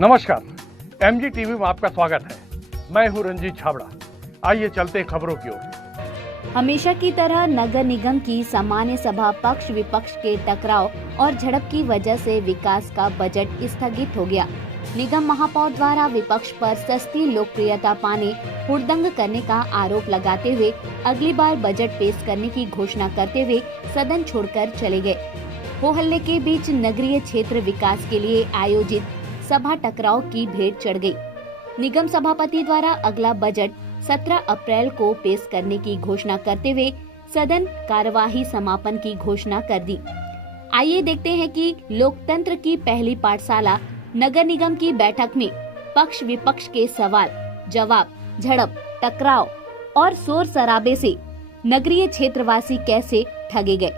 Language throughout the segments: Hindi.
नमस्कार, एमजी टीवी में आपका स्वागत है। मैं हूं रंजीत छाबड़ा। आइए चलते हैं खबरों की ओर। हमेशा की तरह नगर निगम की सामान्य सभा पक्ष विपक्ष के टकराव और झड़प की वजह से विकास का बजट स्थगित हो गया। निगम महापौर द्वारा विपक्ष पर सस्ती लोकप्रियता पाने हुड़दंग करने का आरोप लगाते हुए अगली बार बजट पेश करने की घोषणा करते हुए सदन छोड़कर चले गए। हो हल्ले के बीच नगरीय क्षेत्र विकास के लिए आयोजित सभा टकराव की भेंट चढ़ गई। निगम सभापति द्वारा अगला बजट 17 अप्रैल को पेश करने की घोषणा करते हुए सदन कार्यवाही समापन की घोषणा कर दी। आइए देखते हैं कि लोकतंत्र की पहली पाठशाला नगर निगम की बैठक में पक्ष विपक्ष के सवाल जवाब, झड़प, टकराव और शोर शराबे से नगरीय क्षेत्रवासी कैसे ठगे गए।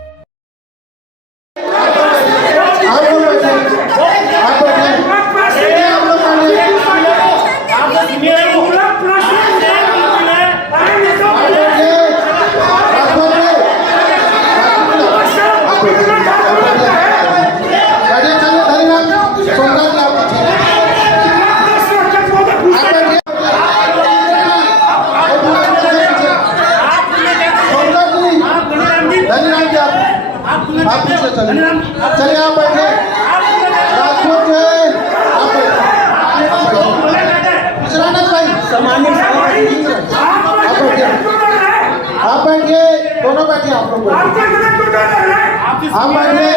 चलिए आप बैठे। आप बैठिए, दोनों बैठिए। आप लोग आप बैठिए।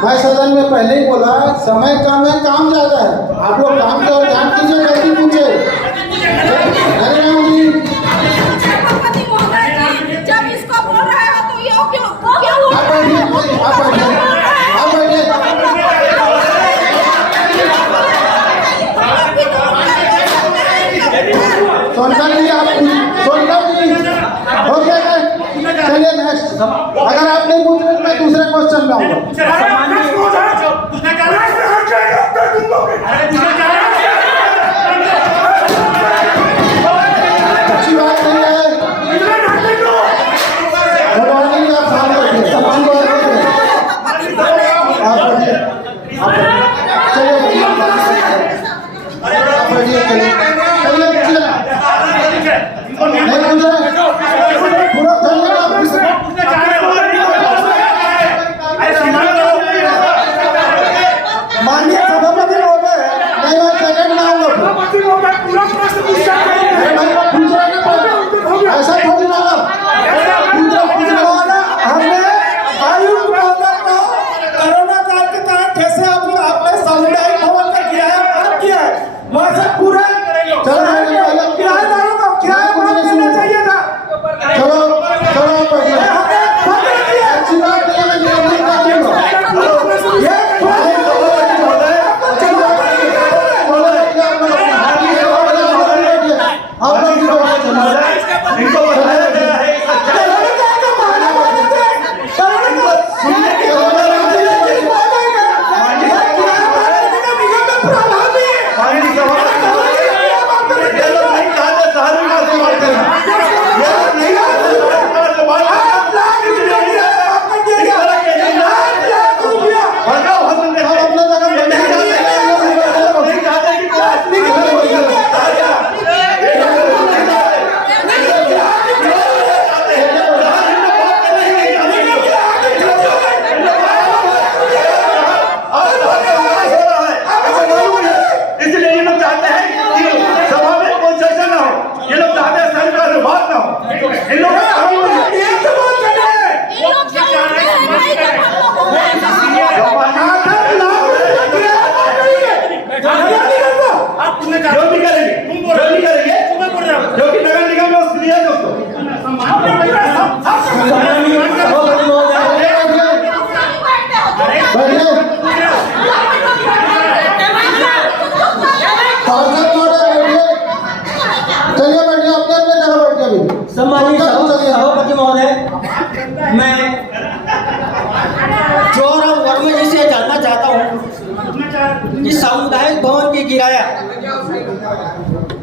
मैं सदन में पहले ही बोला, समय कम है, काम ज्यादा है। आप लोग काम की ओर ध्यान कीजिए। गलती पूछे जब इसको बोल रहे हो तो ये क्यों चलिए नेक्स्ट। अगर आप नहीं पूछ रहे तो मैं दूसरे क्वेश्चन में आऊंगा। अच्छी बात नहीं है। माननीय सभापति महोदय, मैं सेकंड में आऊंगा। ऐसा थोड़ी ना हमने आयुष महोदय को कोरोना काल के कारण कैसे आपने सामुदायिक भवन का किया है, किया है वहां से पूरा किराएदारों को किराया माफ करना चाहिए था। चलो अच्छी बात नहीं है।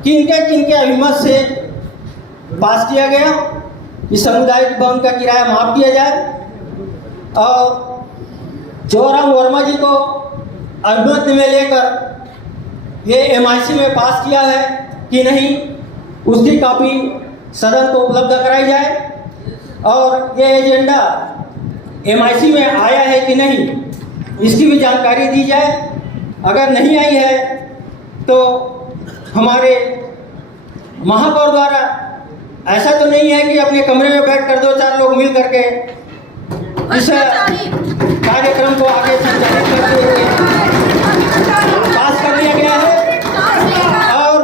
किनके अभिमत से पास किया गया कि सामुदायिक भवन का किराया माफ किया जाए, और जोराम वर्मा जी को अभिमत में लेकर ये MIC में पास किया है कि नहीं, उसकी कॉपी सदन को उपलब्ध कराई जाए, और ये एजेंडा MIC में आया है कि नहीं इसकी भी जानकारी दी जाए। अगर नहीं आई है तो हमारे महापौर द्वारा ऐसा तो नहीं है कि अपने कमरे में बैठकर 2-4 लोग मिल करके इस कार्यक्रम को आगे संचालित करते हुए पास कर दिया गया है, और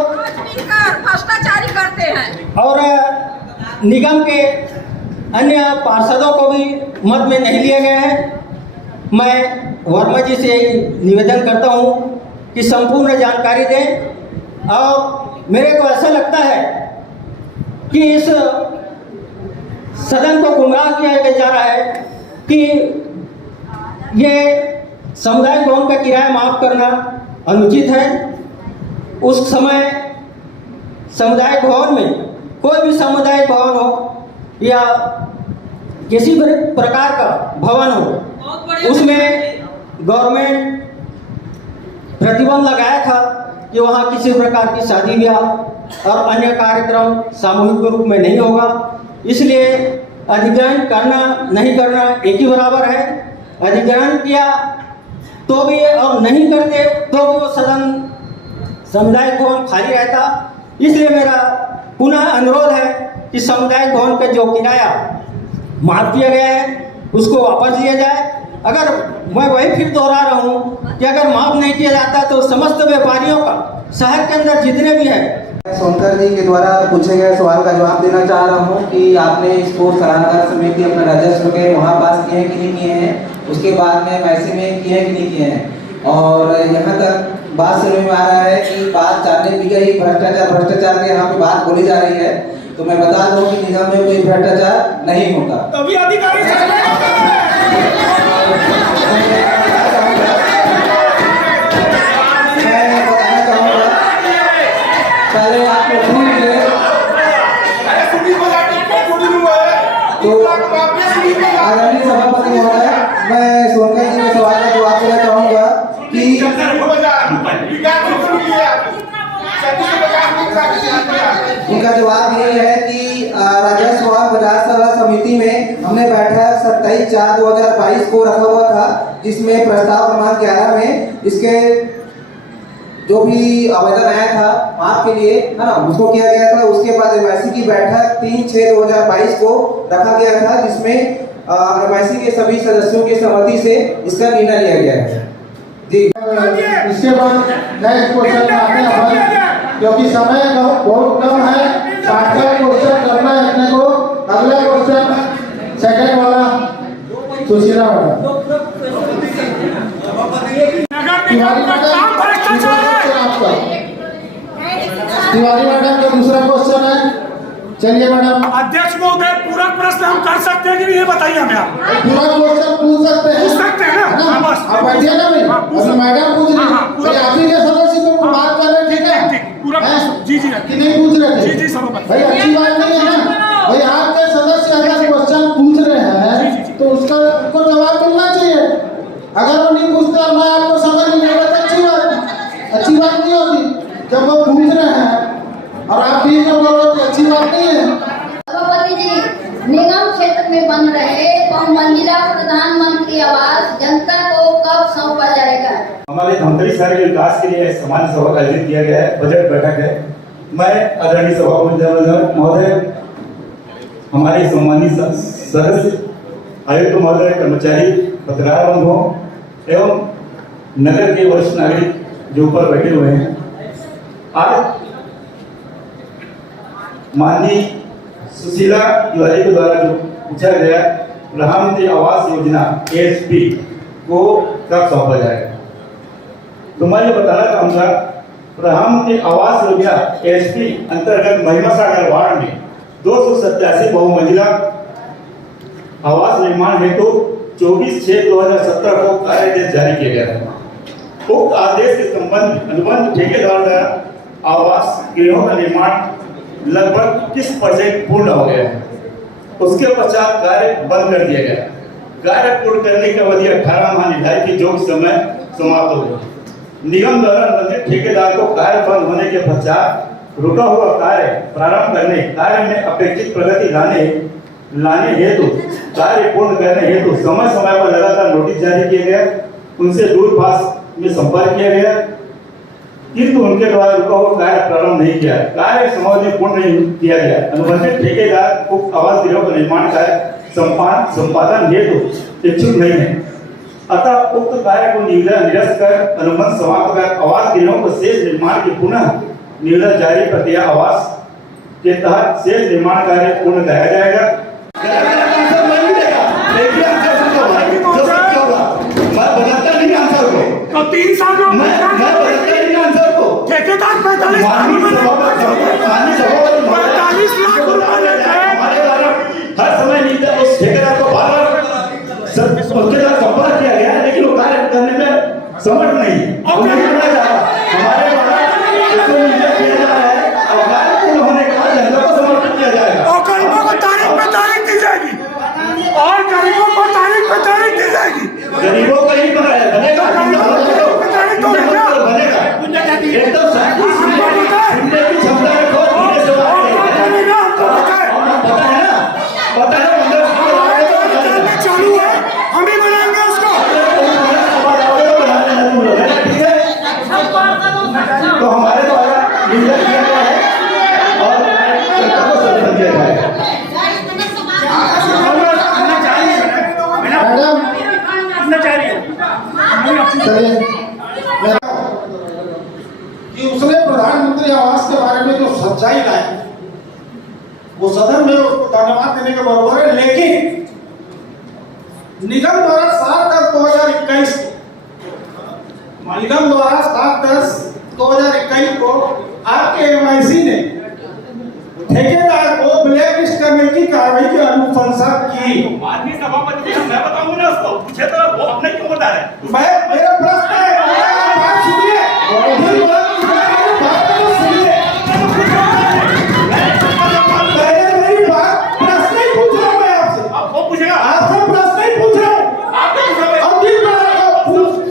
भ्रष्टाचारी करते हैं, और निगम के अन्य पार्षदों को भी मत में नहीं लिया गया है। मैं वर्मा जी से निवेदन करता हूं कि संपूर्ण जानकारी दें, और मेरे को ऐसा लगता है कि इस सदन को गुमराह किया जा रहा है कि ये सामुदायिक भवन का किराया माफ करना अनुचित है। उस समय सामुदायिक भवन में कोई भी सामुदायिक भवन हो या किसी भी प्रकार का भवन हो, उसमें गवर्नमेंट प्रतिबंध लगाया था कि वहाँ किसी प्रकार की शादी ब्याह और अन्य कार्यक्रम सामूहिक रूप में नहीं होगा। इसलिए अधिग्रहण करना नहीं करना एक ही बराबर है। अधिग्रहण किया तो भी और नहीं करते तो भी वो सदन सामुदायिक भवन खाली रहता। इसलिए मेरा पुनः अनुरोध है कि सामुदायिक भवन का जो किराया माफ किया गया है उसको वापस लिया जाए। अगर मैं वही फिर दोहरा रहा हूँ कि अगर माफ नहीं किया जाता तो समस्त व्यापारियों का शहर के अंदर जितने भी हैं। सोनकर जी के द्वारा पूछे गए सवाल का जवाब देना चाह रहा हूँ कि आपने इसको सलाहकार समिति अपना राजस्व के वहाँ पास किए हैं कि नहीं किए हैं, उसके बाद में MIC में किए हैं कि नहीं किए हैं। और यहाँ तक बात सुनने में आ रहा है कि बात जानने भी गई भ्रष्टाचार के यहाँ पे बात बोली जा रही है, तो मैं बता दूं कि निगम में कोई भ्रष्टाचार नहीं होता। तभी अधिकारी पहले आप लोग भूल गए तो आदरणीय सभापति महोदय, मैं सोनकर जी के सवाल का जवाब देना चाहूँगा कि उनका जवाब ये है कि राजस्व और बाजार सलाह समिति में हमने बैठक 27/4/2022 को रखा हुआ था, जिसमें प्रस्ताव क्रमांक 11 में इसके जो भी आवेदन आया था माफ के लिए है ना, उसको किया गया था। उसके बाद MIC की बैठक 3/6/2022 को रखा गया था, जिसमें MIC के सभी सदस्यों की सहमति से इसका निर्णय लिया गया है। जी, इसके बाद नेक्स्ट क्वेश्चन आते हैं क्योंकि समय बहुत कम है। 60 क्वेश्चन करना है अपने को। अगला क्वेश्चन सेकंड वाला सुशीला मैडम। तिवारी मैडम का दूसरा क्वेश्चन है। चलिए मैडम। अध्यक्ष महोदय, पूरा प्रश्न हम कर सकते हैं कि नहीं, ये बताइए हमें आप। पूरा क्वेश्चन पूछ सकते हैं ना? बस आप बैठिए ना भाई, अभी मैडम पूछ रही है। आप ही के सदस्य तो बात कर रहे, ठीक है? पूरा जी कि नहीं पूछ रहे थे? जी सभापति भाई अच्छी बात नहीं है ना भाई। आपके सदस्य अगर क्वेश्चन पूछ रहे हैं तो उसका उनको जवाब मिलना चाहिए। अगर वो नहीं पूछते और मैं आपको समझ नहीं लगा तो अच्छी बात नहीं होती। जब वो पूछ रहे हैं और आप बीच में बोलो तो अच्छी बात नहीं है। सभापति जी, निगम क्षेत्र में बन रहे बहुमंजिला प्रधानमंत्री आवास जनता को कब सौंपा जाएगा? हमारे धमतरी शहर के विकास के लिए सामान्य सभा का आयोजित किया गया है, बजट बैठक है। मैं आदरणीय सभापति महोदय, हमारे सम्मानित सदस्य, आयुक्त महोदय, कर्मचारी, पत्रकार बंधुओं एवं नगर के वरिष्ठ नागरिक जो ऊपर बैठे हुए हैं, आज माननीय सुशीला तिवारी के द्वारा जो पूछा गया प्रधानमंत्री आवास योजना ASP को कब सौंपा जाएगा, तो मैं ये बताना चाहूँगा प्रधानमंत्री आवास योजना ASP अंतर्गत महिमा सागर वार्ड में 287 बहुमंजिला आवास निर्माण हेतु 24/6/2017 को कार्यादेश जारी किया गया था। उक्त आदेश के संबंध अनुबंध ठेकेदार द्वारा आवास गृहों का निर्माण लगभग 30% पूर्ण हो गया है। उसके पश्चात कार्य बंद कर दिया गया। कार्य पूर्ण करने की अवधि 18 माह निर्धारित थी, जो समय समाप्त हो गया। निगम द्वारा अनुबंधित ठेकेदार को कार्य बंद होने के पश्चात रुका हुआ कार्य प्रारंभ करने, कार्य में अपेक्षित प्रगति लाने हेतु, कार्य पूर्ण करने हेतु समय समय पर लगातार नोटिस जारी किए गए, उनसे दूरभाष में संपर्क किया गया, किंतु उनके द्वारा रुका हुआ कार्य प्रारंभ नहीं किया। कार्य समाज में पूर्ण नहीं किया गया। अनुबंधित ठेकेदार उक्त आवास गृहों का निर्माण कार्य संपादन हेतु इच्छुक नहीं है। अतः उक्त कार्य को निरस्त कर अनुबंध समाप्त कर आवास गृहों को शेष निर्माण की पुनः निर्णय जारी प्रक्रिया आवास के तहत शेष निर्माण कार्य पूर्ण कराया जाएगा। तो 3 साल में ठेकेदार 45 लाख रुपए लेते हैं। हर समय उस ठेकेदार को उसके साथ संपर्क किया गया, लेकिन वो कार्य करने में समर्थ नहीं। हमारे द्वारा इसको निर्णय किया जा रहा है और कार्य पूर्ण होने के बाद जनता को समर्पित किया जाएगा और गरीबों को तारीख पे तारीख दी जाएगी और गरीबों को तारीख पे तारीख दी जाएगी। गरीबों को ही बनेगा एकदम शांति सुनने की क्षमता रखो। पता है चालू है, हम ही बनाएंगे उसको। ठीक है, तो हमारे द्वारा निर्णय किया गया है और जनता को समर्थन दिया जाएगा। कि उसने प्रधानमंत्री आवास के बारे में जो सच्चाई लाई, वो सदन में उसको धन्यवाद देने के बराबर है। लेकिन निगम द्वारा 7/10/2021 निगम द्वारा 7/10/2021 को आपके एमआईसी ने ठेकेदार को ब्लैक लिस्ट करने की कार्रवाई की अनुशंसा की। माननीय सभापति, मैं बताऊंगा ना उसको, पूछे तो वो अपने क्यों बता रहे? मेरा प्रश्न है, बात सुनिए, मेरी बात प्रश्न नहीं पूछ रहा मैं आपसे। वो पूछेगा, आपसे प्रश्न नहीं पूछ रहा हूँ। आप अब दिन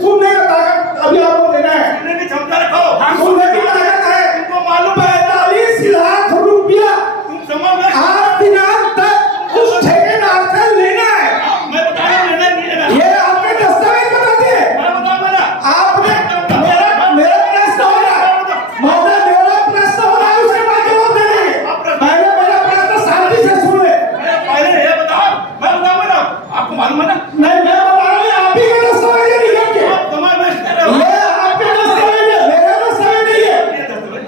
सुनने का ताकत अभी आपको देना है, सुनने की क्षमता रखो। सुनने की ताकत है। तुमको मालूम है 45 लाख रुपया तुम समझ में आज दिनांक तक उस ठेकेदार से लेना है। मैं बता रहा हूँ, निर्णय नहीं लेना। ये आपके दस्तावेज बताते हैं। मैं बताऊंगा ना। आपने मेरा प्रश्न हो रहा है, महोदय मेरा प्रश्न हो रहा है, उसके बाद जवाब दे देंगे। पहले मेरा प्रश्न शांति से सुन ले। पहले ये बताओ, मैं बताऊंगा ना। आपको मालूम है ना? नहीं, मैं बता रहा हूँ, आप ही के दस्तावेज है निगम के। समझ में ये आपके दस्तावेज है, मेरा दस्तावेज नहीं है।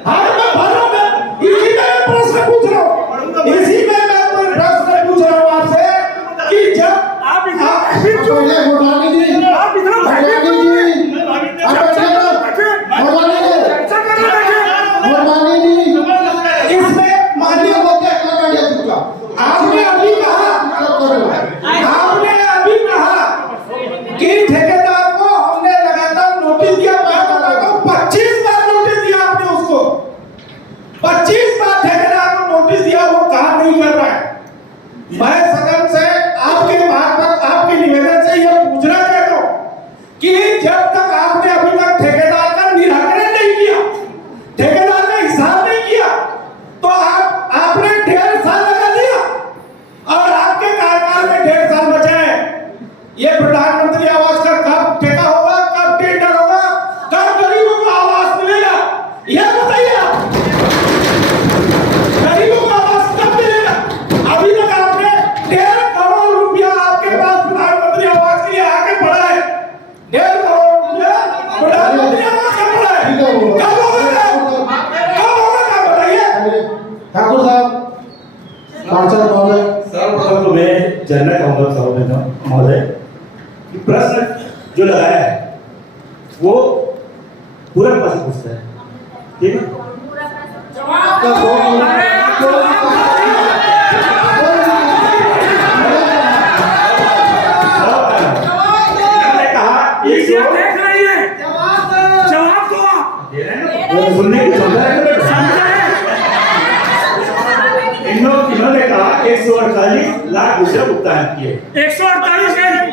हाँ, मैं भर रहा हूँ, इसी में मैं प्रश्न पूछ रहा हूँ, इसी में मैं प्रश्न पूछ रहा हूँ आपसे कि जब आप इतना इसमें माननीय आपने अभी कहा कि ठेकेदार को हमने लगातार नोटिस दिया। मैं बताता हूँ 25 बार नोटिस दिया आपने उसको, 25 बार ठेकेदार को नोटिस दिया, वो काम नहीं कर रहा है। मैं सदन से आपके मार्फत आपके निवेदन से यह पूछना चाहता हूँ कि जब तक आपने अभी तक ठेकेदार का निराकरण नहीं किया, ठेकेदार का हिसाब नहीं किया, तो आपने 1.5 साल लगा दिया और आपके कार्यकाल में 1.5 साल बचे हैं। ये प्रधानमंत्री आवास का कब ठेका होगा, कब टेंडर होगा, कब गरीबों को आवास मिलेगा, यह बताइए आप। गरीबों को आवास कब मिलेगा? अभी तक आपने 1.5 करोड़ रुपया आपके पास प्रधानमंत्री आवास के लिए आगे पड़ा है। 1.5 करोड़ रुपया प्रधानमंत्री आवास का पड़ा है। कब होगा, कब होगा बताइए। ठाकुर साहब, पार्षद महोदय, सर्वप्रथम तो मैं जानना चाहूंगा महोदय कि प्रश्न जो लगाया है वो पूरा प्रश्न पूछता है, ठीक है? मैंने कहा देख रही है इन्होंने कहा 148 लाख रुपया भुगतान किए। 148 नहीं,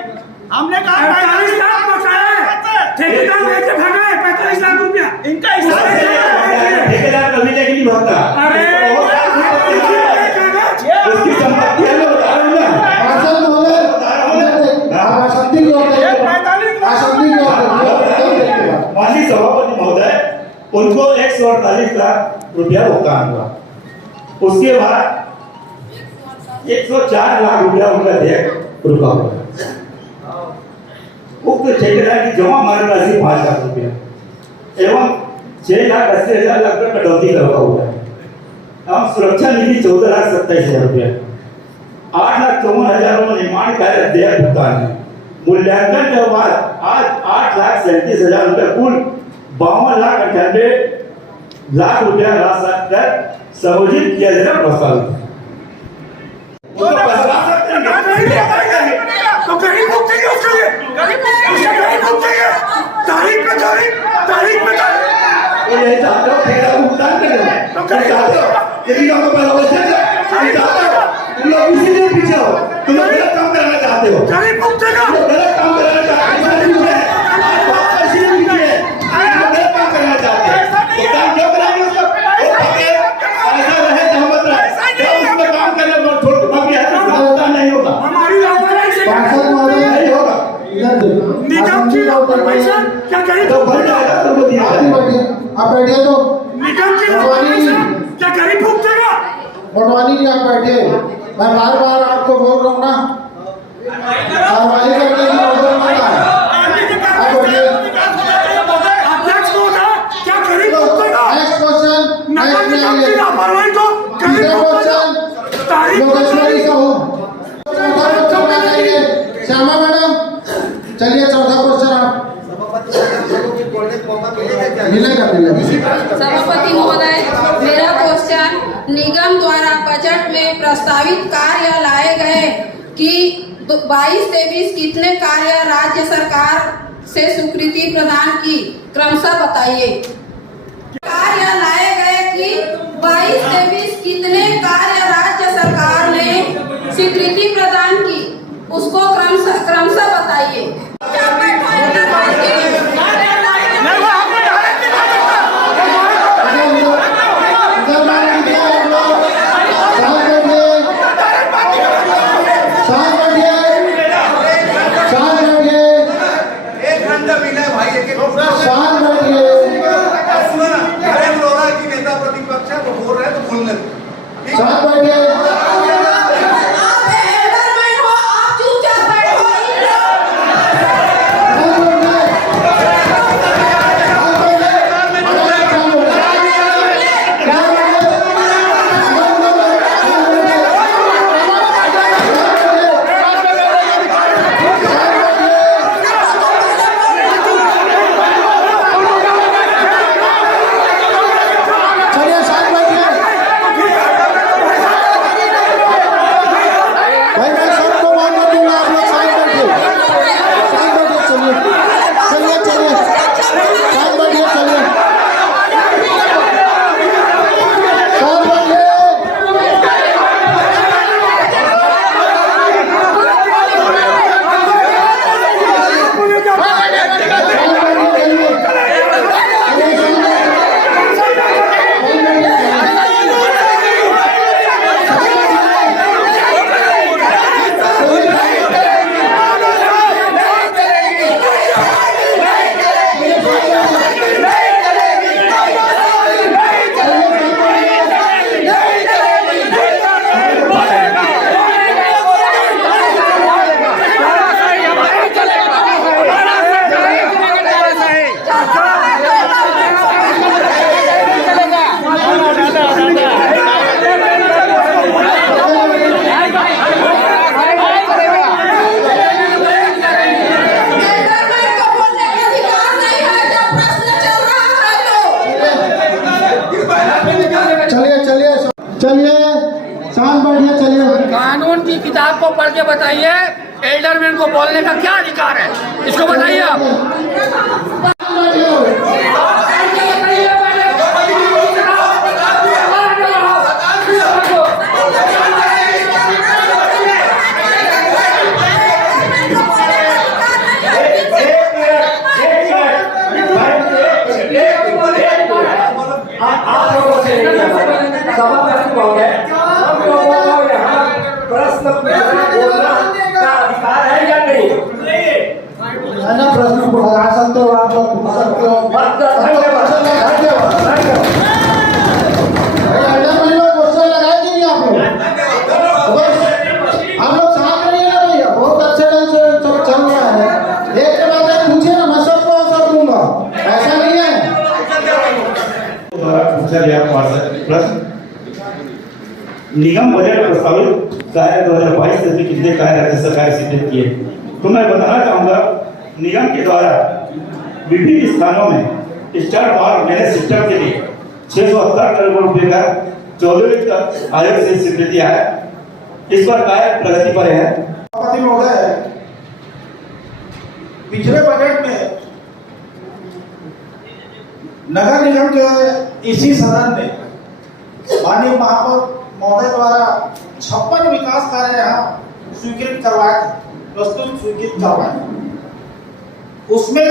हमने कहा 45 लाख बचाए, ठेकेदार लेके भागा है 45 लाख रुपया, इनका ठेकेदार कभी लेके नहीं भागता। अरे उसकी संपत्ति है, मैं बता रहा हूँ ना। पार्षद महोदय, आप अशांति की ओर अशांति की ओर माननीय सभापति महोदय, उनको 148 लाख रुपया भुगतान हुआ। उसके बाद 104 लाख रुपया उनका देय रुका हुआ। उक्त ठेकेदार की जमा माल राशि 5 लाख रुपया एवं 6,80,000 रुपये कटौती का हुआ है। एवं सुरक्षा निधि 14,27,000 रुपया, 8,54,000 निर्माण कार्य देय भुगतान है। मूल्यांकन के बाद आज 8,37,000 रुपये कुल 52,98,00,000 रुपया राशि कर समुचित किया जाना प्रस्तावित है। तो गरीब मुक्ति क्यों चाहिए? गरीब मुक्ति है, तारीख पे तारीख पे तो ये चाहते हो ठेकेदार को भुगतान करें, तो चाहते हो यदि आपको पैसा बचे तो चाहते हो तुम लोग इसी के पीछे हो, तुम लोग गलत काम करना चाहते हो, गरीब मुक्ति का गलत काम करना चाहते हो, इसी के पीछे गलत काम करना चाहते हो। भुगतान क्यों कराएंगे उसका? ऐसा रहे जहाँ रहे, उसमें काम करने छोड़ बाकी भुगतान नहीं होगा। पार्षद महोदय नहीं होगा। निगम की ऑपरेशन क्या गरीब तो बन जाएगा, तुमको दिया आप जाएगा। बैठिए, आप बैठिए। तो निगम की ऑपरेशन क्या गरीब भुगतेगा? मोटवानी जी आप बैठिए, मैं बार बार आपको बोल रहा हूँ ना, कार्रवाई करने की ऑर्डर मांगा है। आप बैठिए। अध्यक्ष को ना क्या गरीब भुगतेगा? नेक्स्ट क्वेश्चन, नगर निगम की लापरवाही तो गरीब भुगतेगा। तारीख योगेश्वरी साहू, चौथा क्वेश्चन में जाइए। श्यामा मैडम चलिए, चौथा क्वेश्चन आप मिलेगा। सभापति महोदय, मेरा क्वेश्चन, निगम द्वारा बजट में प्रस्तावित कार्य लाए गए कि 22-23 कितने कार्य राज्य सरकार से स्वीकृति प्रदान की, क्रमशः बताइए। कार्य लाए गए कि 22-23 कितने कार्य राज्य सरकार ने स्वीकृति प्रदान की, उसको क्रमशः बताइए। कानून की किताब को पढ़ के बताइए, एल्डरमैन को बोलने का क्या अधिकार है, इसको बताइए आप। पूछा गया प्रश्न, निगम बजट प्रस्तावित कार्य 2022 से कितने कार्य राज्य सरकार स्वीकृत किए। तो मैं बताना चाहूंगा, निगम के द्वारा विभिन्न स्थानों में स्टार और मैनेज सिस्टम के लिए 678 करोड़ रुपए का 14 वित्त आयोग से स्वीकृति है। इस पर कार्य प्रगति पर है। सभापति महोदय, पिछले बजट में नगर निगम के इसी सदन में माननीय महापौर महोदय द्वारा 56 विकास कार्य यहाँ स्वीकृत करवाए, प्रस्तुत स्वीकृत करवाए। उसमें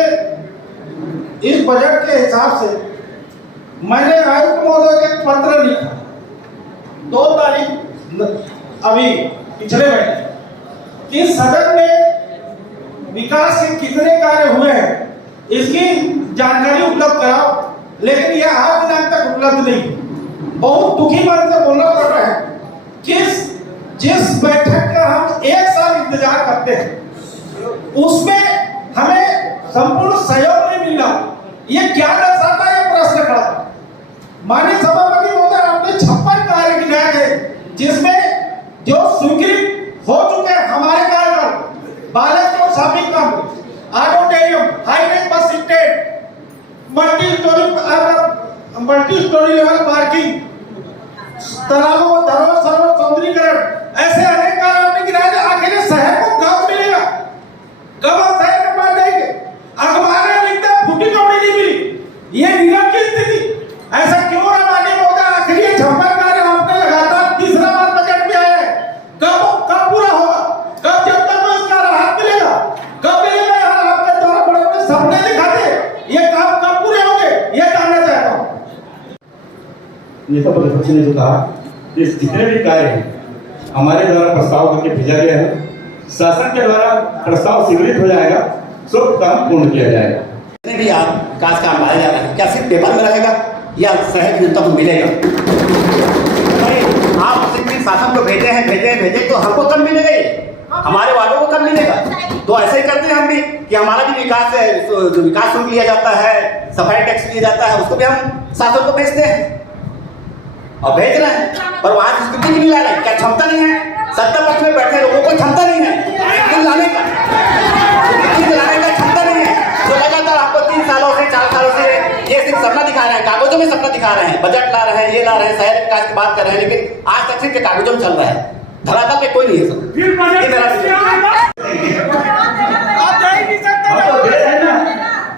इस बजट के हिसाब से मैंने आयुक्त महोदय के पत्र लिखा 2 तारीख अभी पिछले महीने कि सदन में विकास के कितने कार्य हुए हैं इसकी जानकारी उपलब्ध कराओ, लेकिन यह आज दिनांक तक उपलब्ध नहीं। बहुत दुखी मन से बोलना पड़ रहा है कि जिस बैठक का हम 1 साल इंतजार करते हैं उसमें हमें संपूर्ण सहयोग नहीं मिला। ये क्या दर्शाता है, प्रश्न खड़ा। माननीय सभापति महोदय, आपने 56 कार्य गिनाए गए जिसमें जो स्वीकृत हो चुके हैं हमारे कार्यकाल, Balasore shopping complex, auditorium, highway bus stand, multi storey level parking, तालाबों, धरोहर सरोवर सौंदर्यीकरण, ऐसे अनेक कार्य आपने गिनाए। आखिर शहर को कब मिलेगा, कब हम शहर के पास जाएंगे? अखबार में लिखता है फूटी कौड़ी नहीं मिली। ये निगम की स्थिति ऐसा क्यों है माननीय महोदय? आखिर ये 56 कार्य आपने लगातार तीसरा बार बजट में आया है, कब पूरा होगा? कब जब तक इसका राहत मिलेगा, कब मिलेगा? यार आपके द्वारा बड़े बड़े सपने दिखाते, ये काम कब पूरे होंगे, ये जानना चाहता हूँ। नेता प्रतिपक्ष ने जो कहा, इस जितने भी कार्य हैं हमारे द्वारा प्रस्ताव करके भेजा गया है, शासन के द्वारा प्रस्ताव स्वीकृत हो जाएगा, सब काम पूर्ण किया जाएगा। जितने भी विकास काम लाया जा रहा है, क्या सिर्फ पेपर में रहेगा या शहर की जनता को मिलेगा? आप सिर्फ शासन को भेजे तो हमको कब मिलेगा? ये हमारे वालों को कब मिलेगा? तो ऐसे ही करते हैं हम भी कि हमारा भी विकास है, जो विकास शुल्क लिया जाता है, सफाई टैक्स लिया जाता है, उसको भी हम शासन को भेजते हैं और भेज रहे हैं, पर वहां स्वीकृति नहीं मिला रहे। क्या क्षमता नहीं है? सत्ता पक्ष में बैठे लोगों को क्षमता नहीं है लाने का, क्षमता नहीं है। जो लगातार आपको 3 सालों से 4 सालों से ये सिर्फ सपना दिखा रहे हैं, कागजों में सपना दिखा रहे हैं, बजट ला रहे हैं, ये ला रहे हैं, शहर विकास की बात कर रहे हैं, लेकिन आज तक सिर्फ कागजों में चल रहा है, धरातल पे कोई नहीं है। सब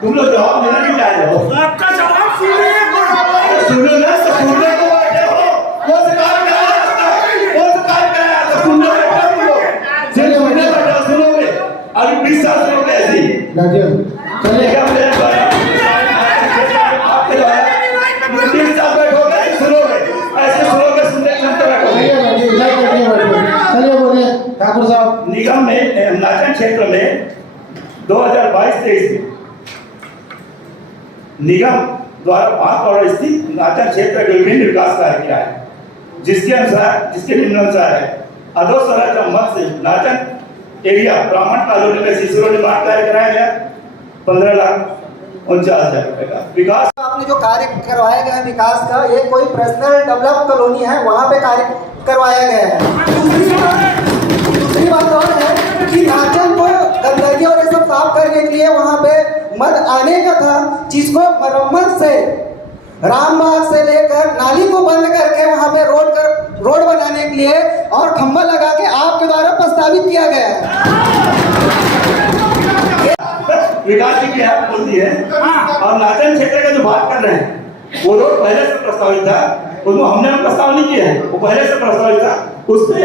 तुम लोग जवाब देना नहीं चाह रहे हो। आपका जवाब सुनने सुनो ना, सुनने को बैठे हो, वो सरकार क्या रास्ता है, वो सरकार क्या रास्ता, सुनने बैठे हो लोग, सिर्फ सुनने बैठे हो, सुनोगे अभी 20 साल सुनोगे ऐसे ही। चलिएगा मेरे द्वारा आपके द्वारा 20 साल बैठोगे, सुनोगे ऐसे, सुनोगे, सुनने की क्षमता बैठोगे। चलिए बोलिए ठाकुर साहब। निगम में नाचन क्षेत्र में 2022-23 निगम द्वारा 5 करोड़ स्थित नाचन क्षेत्र के विभिन्न विकास कार्य किया है, जिसके निम्नानुसार है। अधोसरा का मत से नाचन एरिया ब्राह्मण कॉलोनी में शिशु निर्माण कार्य कराया गया 15,49,000 रुपए का विकास। आपने जो कार्य करवाया गया है विकास का, ये कोई पर्सनल डेवलप कॉलोनी है, वहाँ पे कार्य करवाया गया है। दूसरी बात और है कि नाचन को गंदगी और ये सब साफ करने के लिए वहाँ पे मत आने का था, जिसको मरम्मत से रामबाग से लेकर नाली को बंद करके वहाँ पे रोड बनाने के लिए और खंभा लगा के आपके द्वारा प्रस्तावित किया गया है। विकास की क्या बोलती है। और नाचन क्षेत्र का जो बात कर रहे हैं वो रोड पहले से प्रस्तावित था, उसमें हमने प्रस्ताव नहीं किया है, वो पहले से प्रस्तावित था, उसपे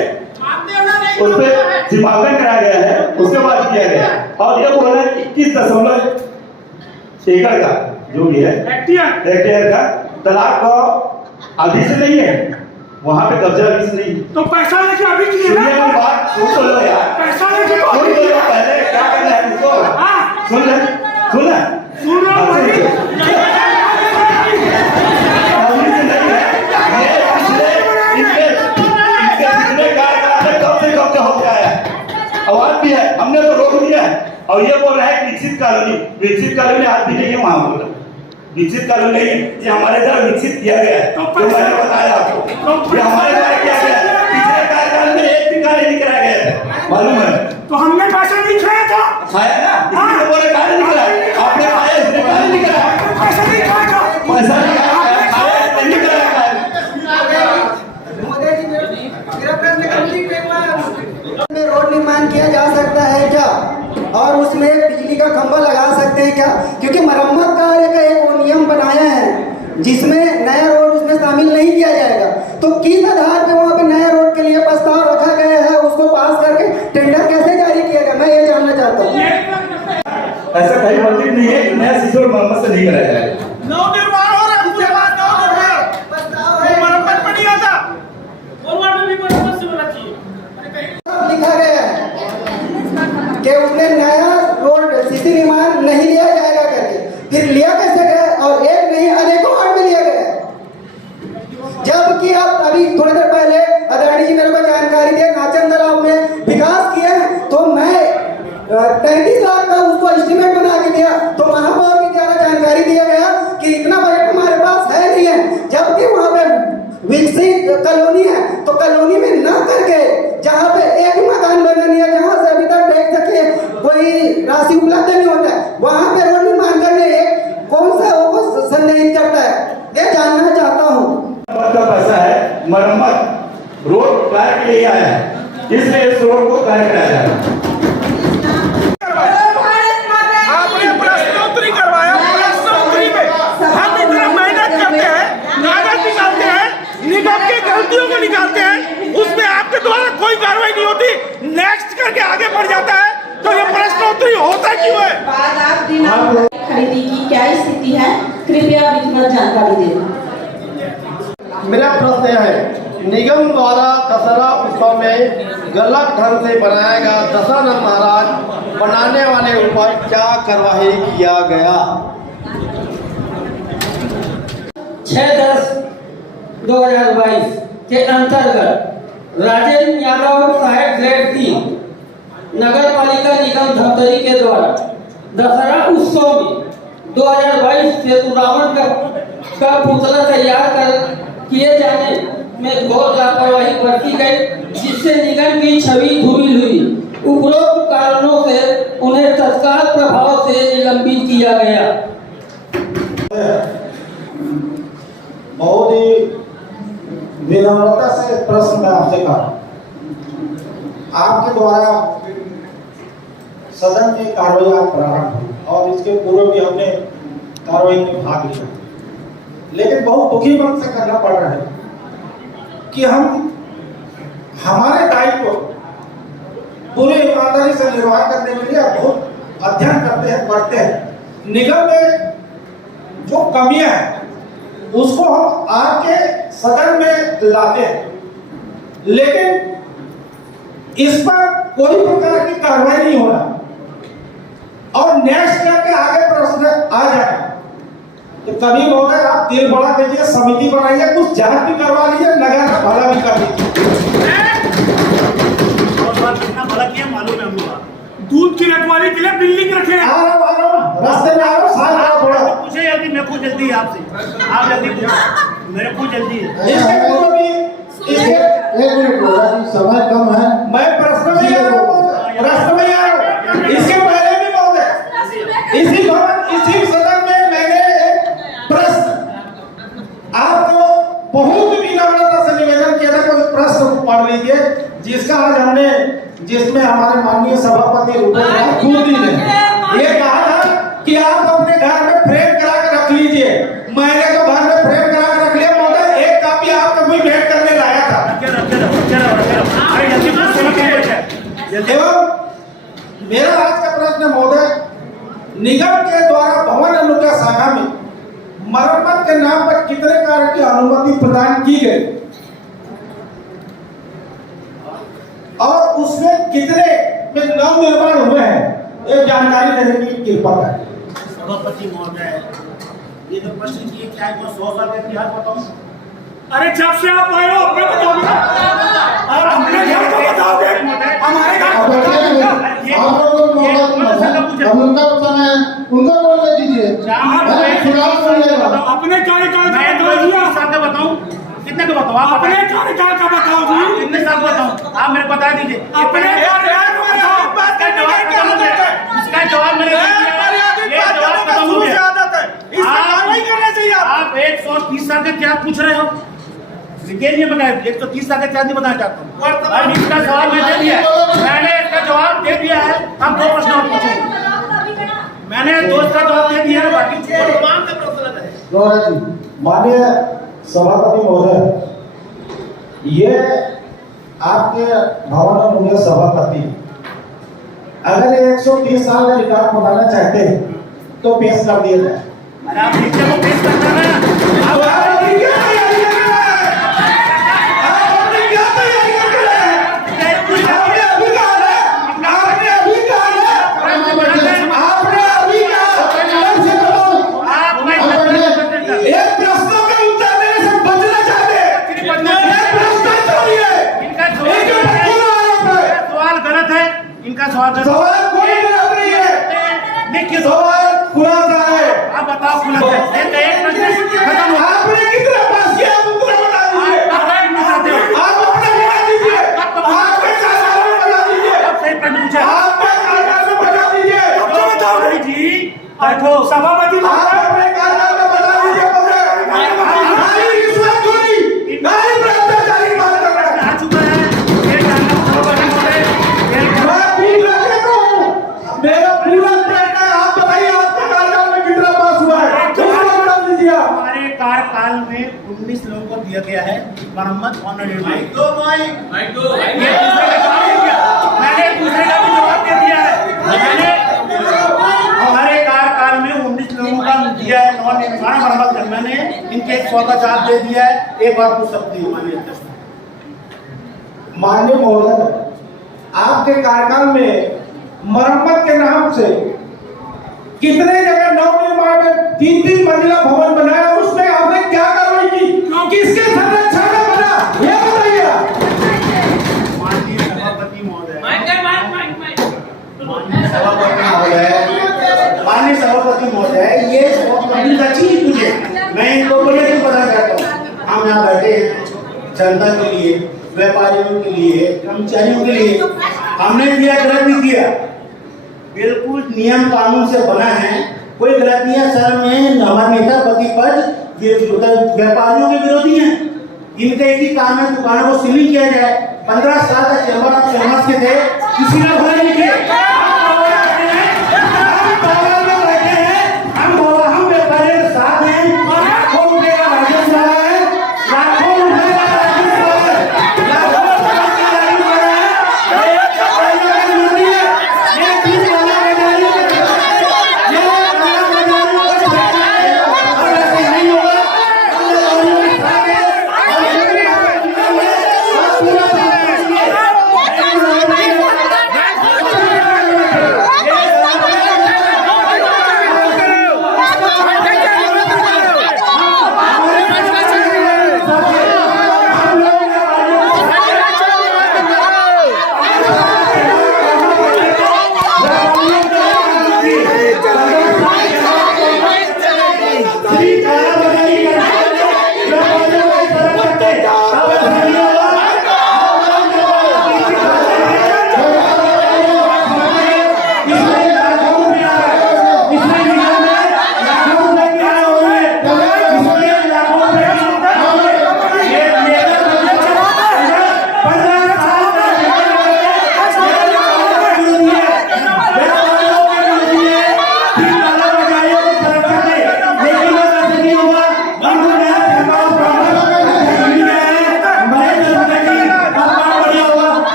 सीमांकन कराया गया है, उसके बाद किया गया। और ये बोल रहे हैं 21.1 एकड़ का जो भी है हेक्टेयर का तालाब को अभी से नहीं है, वहाँ पे कब्जा अभी से नहीं। तो पैसा लेके अभी की है बात, सुन लो यार, पैसा लेके पहले क्या करना है तुमको, सुन ले आवाज भी है, हमने तो रोक दिया है। और ये बोल रहा है विकसित कॉलोनी आज भी नहीं है, वहां बोल रहा विकसित कानून नहीं, ये हमारे द्वारा विकसित किया गया है। तो मैंने बताया आपको, ये हमारे द्वारा किया गया है। पिछले कार्यकाल में एक भी कार्य नहीं कराया गया है, मालूम है? तो हमने पैसा नहीं खाया था, खाया ना, इसलिए बोले कार्य नहीं कराया। आपने खाया, इसलिए कार्य नहीं कराया। पैसा नहीं खाया था, पैसा नहीं खाया, खाया नहीं कराया। रोड निर्माण किया जा सकता है क्या, और उसमें बिजली का खंभा लगा सकते हैं क्या? क्योंकि मरम्मत कार्य का एक वो नियम बनाया है जिसमें नया रोड उसमें शामिल नहीं किया जाएगा। तो किस आधार पे वहाँ पे नया रोड के लिए प्रस्ताव रखा गया है, उसको पास करके टेंडर कैसे जारी किया गया, मैं ये जानना चाहता हूँ। ऐसा कहीं मंदिर नहीं है कि नया सिसोड़ मरम्मत से नहीं कराया जाएगा। नौ निर्माण हो रहा है, पूरे बात नौ निर्माण, वो मरम्मत में नहीं आता, और वार्ड में भी मरम्मत से होना चाहिए। लिखा गया है कि उसने नया रोड सीसी निर्माण नहीं लिया जाएगा करके, फिर लिया कैसे गया? और एक नहीं अनेकों वार्ड में लिया गया, जबकि आप अभी थोड़ी देर पहले आदरणीय जी मेरे को जानकारी दिया नाचन तालाब में विकास किया है, तो मैं 33 लाख का उसको एस्टीमेट बना के दिया, तो महापौर के द्वारा जानकारी दिया गया कि इतना बजट हमारे पास है नहीं है, जबकि वहाँ पे विकसित कॉलोनी है, तो कॉलोनी में न करके जहाँ पे एक मकान बना नहीं है, जहाँ से अभी तक देख सके कोई राशि उपलब्ध नहीं होता है, वहाँ पे रोड निर्माण करने एक कौन सा वो संदेहित करता है, ये जानना चाहता हूँ। का पैसा है, मरम्मत रोड कार्य के लिए आया है, इसलिए इस रोड को कार्य कराया जाएगा। आपने प्रश्नोत्तरी करवाया, प्रश्नोत्तरी में हम इतना मेहनत करते हैं, कागज निकालते हैं, निगम की गलतियों को निकालते हैं, उसमें आपके द्वारा कोई कार्रवाई नहीं होती, नेक्स्ट करके आगे बढ़ जाता है, तो ये प्रश्नोत्तरी होता क्यों है? बाद आप दिनांक खरीदी की क्या स्थिति है, कृपया विधिवत जानकारी दें। मेरा प्रश्न यह है, निगम द्वारा दशहरा उत्सव में गलत ढंग से बनाया गया दशहरा महाराज बनाने वाले ऊपर क्या कार्रवाई किया गया? 6/10/2022 के अंतर्गत राजेंद्र यादव साहेब ग्रेड 3 नगर पालिका निगम धमतरी के द्वारा दशहरा उत्सव में 2022 से रावण का पुतला तैयार कर किए जाने में घोर लापरवाही बरती गई, जिससे निगम की छवि धूमिल हुई। उपरोक्त कारणों से उन्हें तत्काल प्रभाव से निलंबित किया गया। बहुत ही विनम्रता से प्रश्न मैं आपसे कहा, आपके द्वारा सदन में कार्रवाई आप प्रारंभ हुई और इसके पूर्व भी हमने कार्रवाई में भाग लिया, लेकिन बहुत दुखी मन से करना पड़ रहा है कि हम हमारे दायित्व पूरी ईमानदारी से निर्वाह करने के लिए बहुत अध्ययन करते हैं, पढ़ते हैं। निगम में जो कमियां हैं उसको हम आपके सदन में लाते हैं, लेकिन इस पर कोई प्रकार की कार्रवाई नहीं हो रहा और नेक्स्ट करके आगे प्रश्न आ जाए तो कभी महोदय आप दिल बड़ा कीजिए, समिति बनाइए, कुछ जांच भी करवा लीजिए, नगर का भला भी कर लीजिए। कितना भला किया मालूम है हमको, दूध की रखवाली के लिए बिल्डिंग रखे हैं। रास्ते में आ रहा हूँ, साथ थोड़ा पूछे जल्दी, मेरे को जल्दी है आपसे, आप जल्दी पूछो, मेरे को जल्दी है। इसके पूर्व भी एक मिनट समय कम है, मैं प्रश्न में आ रहा हूँ, प्रश्न में आ रहा हूँ। इसके पहले भी महोदय इसी भवन इसी सदन में मैंने एक प्रश्न आपको बहुत विनम्रता से निवेदन किया था, कोई प्रश्न पढ़ लीजिए, जिसमें हमारे माननीय सभापति रूपेश ने ये कहा था कि आप अपने घर में फ्रेम करा के रख लीजिए। मैंने तो घर में फ्रेम करा के रख लिया महोदय, एक कापी आपको भी भेंट करने लाया था। एवं मेरा आज का प्रश्न महोदय, निगम के द्वारा भवन अनुज्ञा शाखा में मरम्मत के नाम पर कितने कार्य की अनुमति प्रदान की गई और उसमें कितने में नव निर्माण हुए हैं, एक जानकारी देने की कृपा करें। सभापति महोदय, ये तो प्रश्न किए क्या 100 साल के इतिहास बताओ। अरे जब से आप आए हो अपने बताओगे और अपने घर को बताओगे, हमारे घर आप बैठिए ना, आप लोगों को मौका दूंगा, अब उनका समय उनको बोलने दीजिए। अपने कार्यकाल का बताऊं कितने को बताओ, आप अपने कार्यकाल का बताओ जी, कितने साल बताओ आप मेरे बता दीजिए अपने कार्यकाल इसका जवाब मेरे आप 130 साल के क्या पूछ रहे हो, नहीं बताया 130 साल के क्या नहीं बताना चाहता हूँ। इसका जवाब मैं दे दिया, मैंने इसका जवाब दे दिया है। हम 2 प्रश्न और पूछेंगे, मैंने 2 का जवाब दे दिया है, बाकी गौरव जी, माननीय सभापति महोदय, ये आपके भवन में मुझे सभापति, अगर 130 साल का रिकॉर्ड बनाना चाहते हैं तो पेश कर दिया जाए। आप पेश करना है, सवाल कोई गलत नहीं है, देखिए सवाल खुलासा है। आप बताओ खुलासा एक प्रश्न खत्म हो। आपने कितना पास किया आप उत्तर बता दीजिए, आप अपना बता दीजिए, आपके कार्यकाल में बता दीजिए, सही प्रश्न पूछा आपके कार्यकाल में बता दीजिए, तो बताओ नहीं जी, बैठो सभापति आप अपने कार्यकाल में बता दीजिए। नारी रिश्वत चोरी, नारी भ्रष्टाचारी बात कर रहे हैं, आ चुका है मेरा पूरा प्रश्न है, आप बताइए आपके कार्यकाल में कितना पास हुआ है, बता दीजिए। हमारे कार्यकाल में 19 लोगों को दिया गया है मरम्मत ऑनरेबल, मैंने दूसरे का भी जवाब दे दिया है। मैंने हमारे कार्यकाल में 19 लोगों का दिया है नॉन निर्माण मरम्मत कर, मैंने इनके 100 का जवाब दे दिया है। एक बार पूछ सकती हूँ माननीय महोदय, आपके कार्यकाल में मरम्मत के नाम से कितने जगह नव निर्माण में 3-3 मंजिला भवन बनाया, उसमें आपने क्या कार्रवाई की, किसके संरक्षण में बना, यह बताइए। माननीय सभापति महोदय, ये अच्छी चीज पूछे, मैं इनको बोले क्यों बताना चाहता हूँ। हम यहाँ बैठे हैं जनता के लिए, व्यापारियों के लिए, कर्मचारियों के लिए, हमने दिया गलत नहीं किया, बिल्कुल नियम कानून से बना है। कोई गलतियां सर में हमारे नेता प्रतिपक्ष व्यापारियों के विरोधी हैं, इनके एक ही काम है दुकानों को सीलिंग किया जाए। 15 साल का चैम्बर ऑफ कॉमर्स के थे, किसी ने भले नहीं किया। हम व्यापारियों के साथ हैं, लाखों रुपए का राजस्व है, लाखों रुपए का राजस्व है,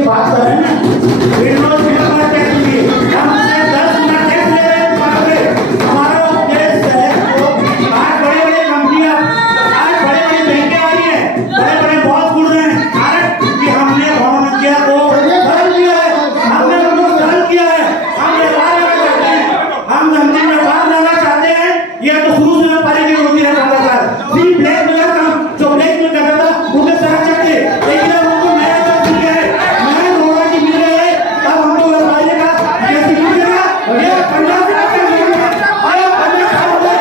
की बात कर रहे हैं ना, विंडोज में हमारा टैक्स लिए हमसे 10 लाख टैक्स ले रहे हैं बाहर से। हमारा देश है वो आज बड़ी बड़ी कंपनियां, आज बड़ी बड़ी बैंकें आ रही है, बड़े बड़े बॉस उड़ रहे हैं कारण कि हमने गवर्नमेंट किया तो सरल किया है, हमने उनको सरल किया है, हम व्यापार करना चाहते हैं, हम धंधे में व्यापार करना चाहते हैं। ये तो शुरू से व्यापारी की रोजी है 15 साल सिर्फ ब्लैक में काम, जो ब्लैक में करता था उन्हें सराह चाहिए, लेकिन अब उनको नया जॉब मिल गया है, नया रोजगार मिल रहा है। अब हमको व्यापारी का कैसे मिलेगा ये 15 से आगे मिलेगा और 15 साल हो गए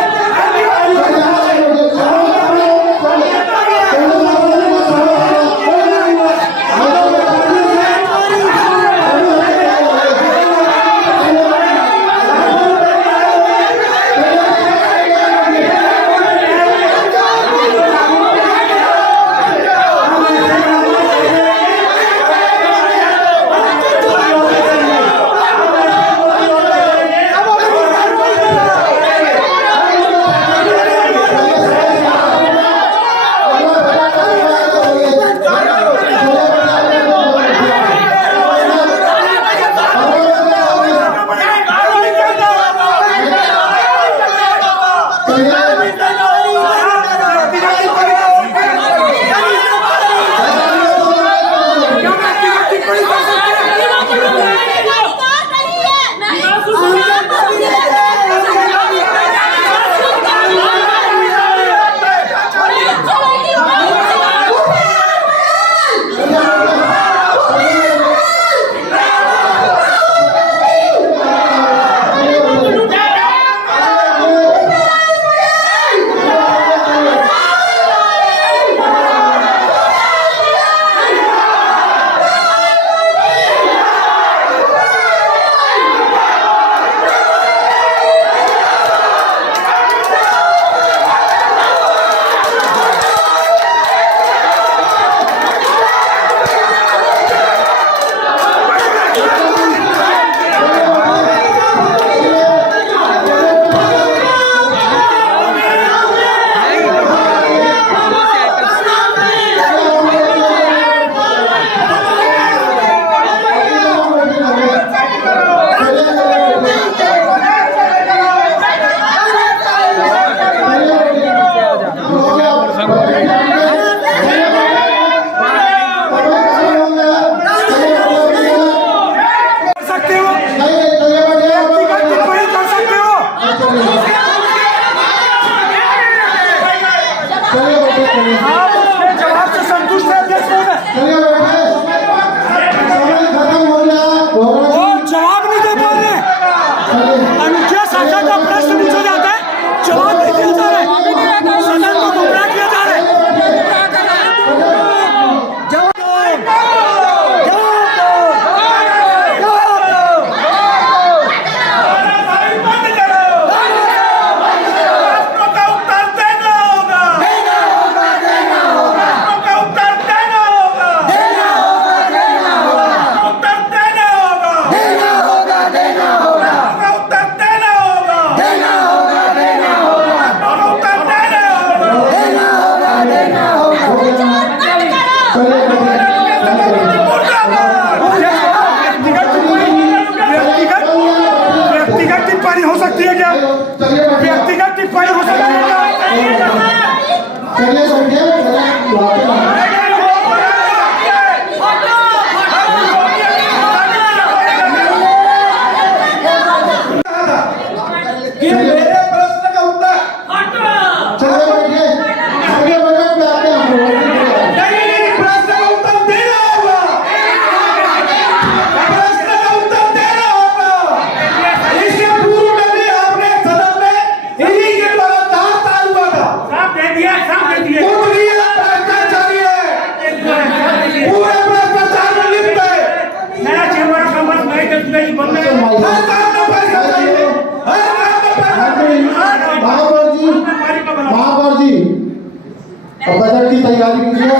बजट की तैयारी कीजिए।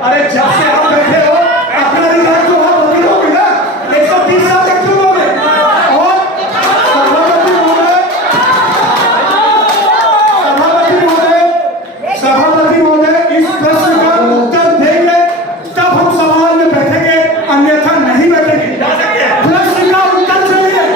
अरे जब से आप बैठे हो अपना अधिकार जो है वो गिरोगे ना, 130 साल तक क्यों लोगे? और सभापति महोदय इस प्रश्न का उत्तर देंगे तब हम सभा में बैठेंगे, अन्यथा नहीं बैठेंगे। प्रश्न का उत्तर चाहिए।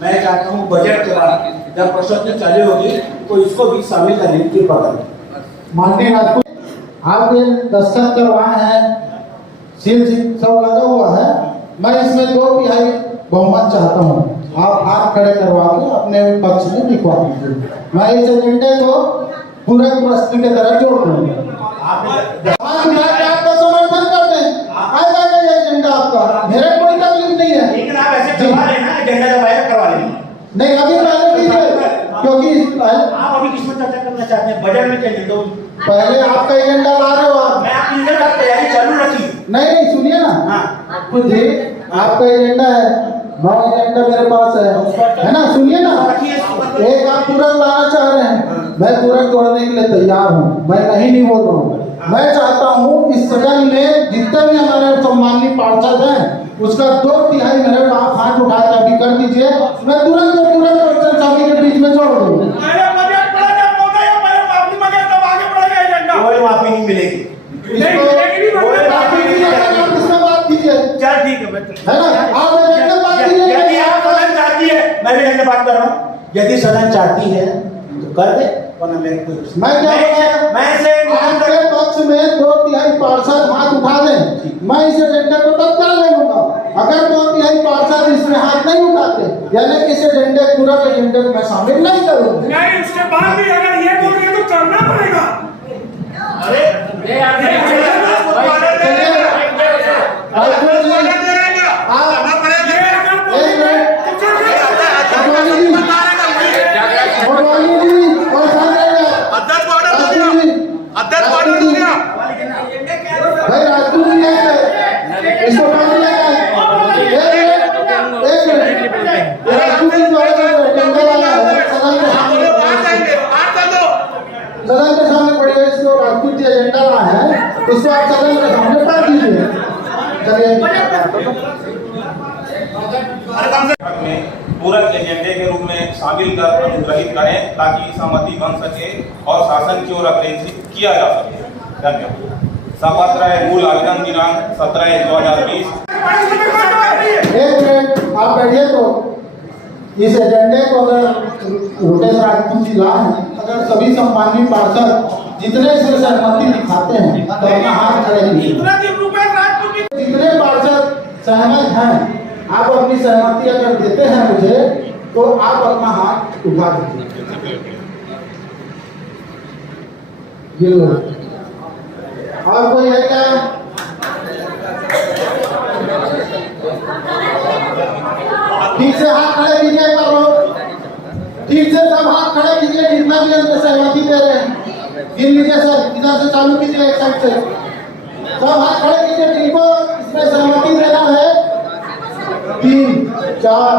मैं चाहता हूँ बजट के बाद जब प्रश्न चालू होगी तो इसको भी शामिल करने की बात। माननीय राजपूत, आप ये दस्तखत करवाए हैं, सील सब लगा हुआ है। मैं इसमें 2/3 बहुमत चाहता हूँ। आप हाथ खड़े करवा के अपने पक्ष में लिखवा दीजिए। मैं इस एजेंडे को पूरे प्रश्न के तरह जोड़ दूंगा। आपका समर्थन करते हैं, आएगा ये एजेंडा आपका, मेरे कोई तकलीफ नहीं है। लेकिन आप ऐसे करवा लेना, एजेंडा जब आएगा करवा लेना। नहीं, अभी पहले कीजिए, क्योंकि आप अभी किस पर चर्चा करना चाहते हैं? बजट में चलिए तो पहले आपका एजेंडा ला रहे हो आप। मैं आपकी एजेंडा तैयारी चालू रखी। नहीं, सुनिए ना। हाँ, कुछ आपका एजेंडा है, 9 एजेंडा मेरे पास है ना? सुनिए ना, एक आप तुरंत लाना चाह रहे हैं, मैं तुरंत तोड़ने के लिए तैयार हूँ। मैं नहीं बोल रहा हूँ। मैं चाहता हूँ इस सदन में जितने भी हमारे सम्मानित पार्षद हैं उसका 2/3 मेरे आप हाथ उठा के अभी कर दीजिए। मैं तुरंत क्वेश्चन सभी के बीच में जोड़ दूँ। कोई माफी नहीं मिलेगी। बात कीजिए, चल ठीक है, है ना? आप एजेंडा बात कीजिए। यदि आप सदन चाहती है, मैं भी एजेंडा बात कर रहा हूँ, यदि सदन चाहती है तो कर दे, वरना मेरे कोई मैं क्या आपके पक्ष में 2/3 पार्षद हाथ उठा दें, मैं इस एजेंडे को तत्काल ले लूंगा। अगर 2/3 पार्षद इसमें हाथ नहीं उठाते, यानी कि इस एजेंडे पूरा एजेंडे को मैं शामिल नहीं करूंगा। नहीं, उसके बाद भी अगर ये बोल रहे तो करना पड़ेगा। अरे सदन के सामने पड़ेगा, इसको राजपूत जी एजेंडा ला है, उसको आप सदन के सामने पढ़ दीजिए। चलिए, में पूरक एजेंडे के रूप में शामिल कर अनुग्रहित करें ताकि सहमति बन सके और शासन की ओर अग्रेसित किया जा सके। धन्यवाद। सपत्र मूल आवेदन दिनांक 17/1/2020। एक मिनट आप बैठिए। तो इस एजेंडे को अगर रोटेश राजपूत जी लाए, अगर सभी सम्मानित पार्षद जितने से सहमति दिखाते हैं तो अपना हाथ खड़े कीजिए। जितने पार्षद सहमत हैं, आप अपनी सहमति अगर देते हैं मुझे, तो आप अपना हाथ उठा दीजिए। ये लो। और कोई है क्या? ठीक से हाथ खड़े कीजिए। ठीक से सब हाथ खड़े कीजिए, जितना भी अंदर सहमति दे रहे हैं। गिन लीजिए सर, इधर से चालू कीजिए, एक साइड से सब हाथ खड़े कीजिए। जिनको इसमें सहमति देना है 3 4,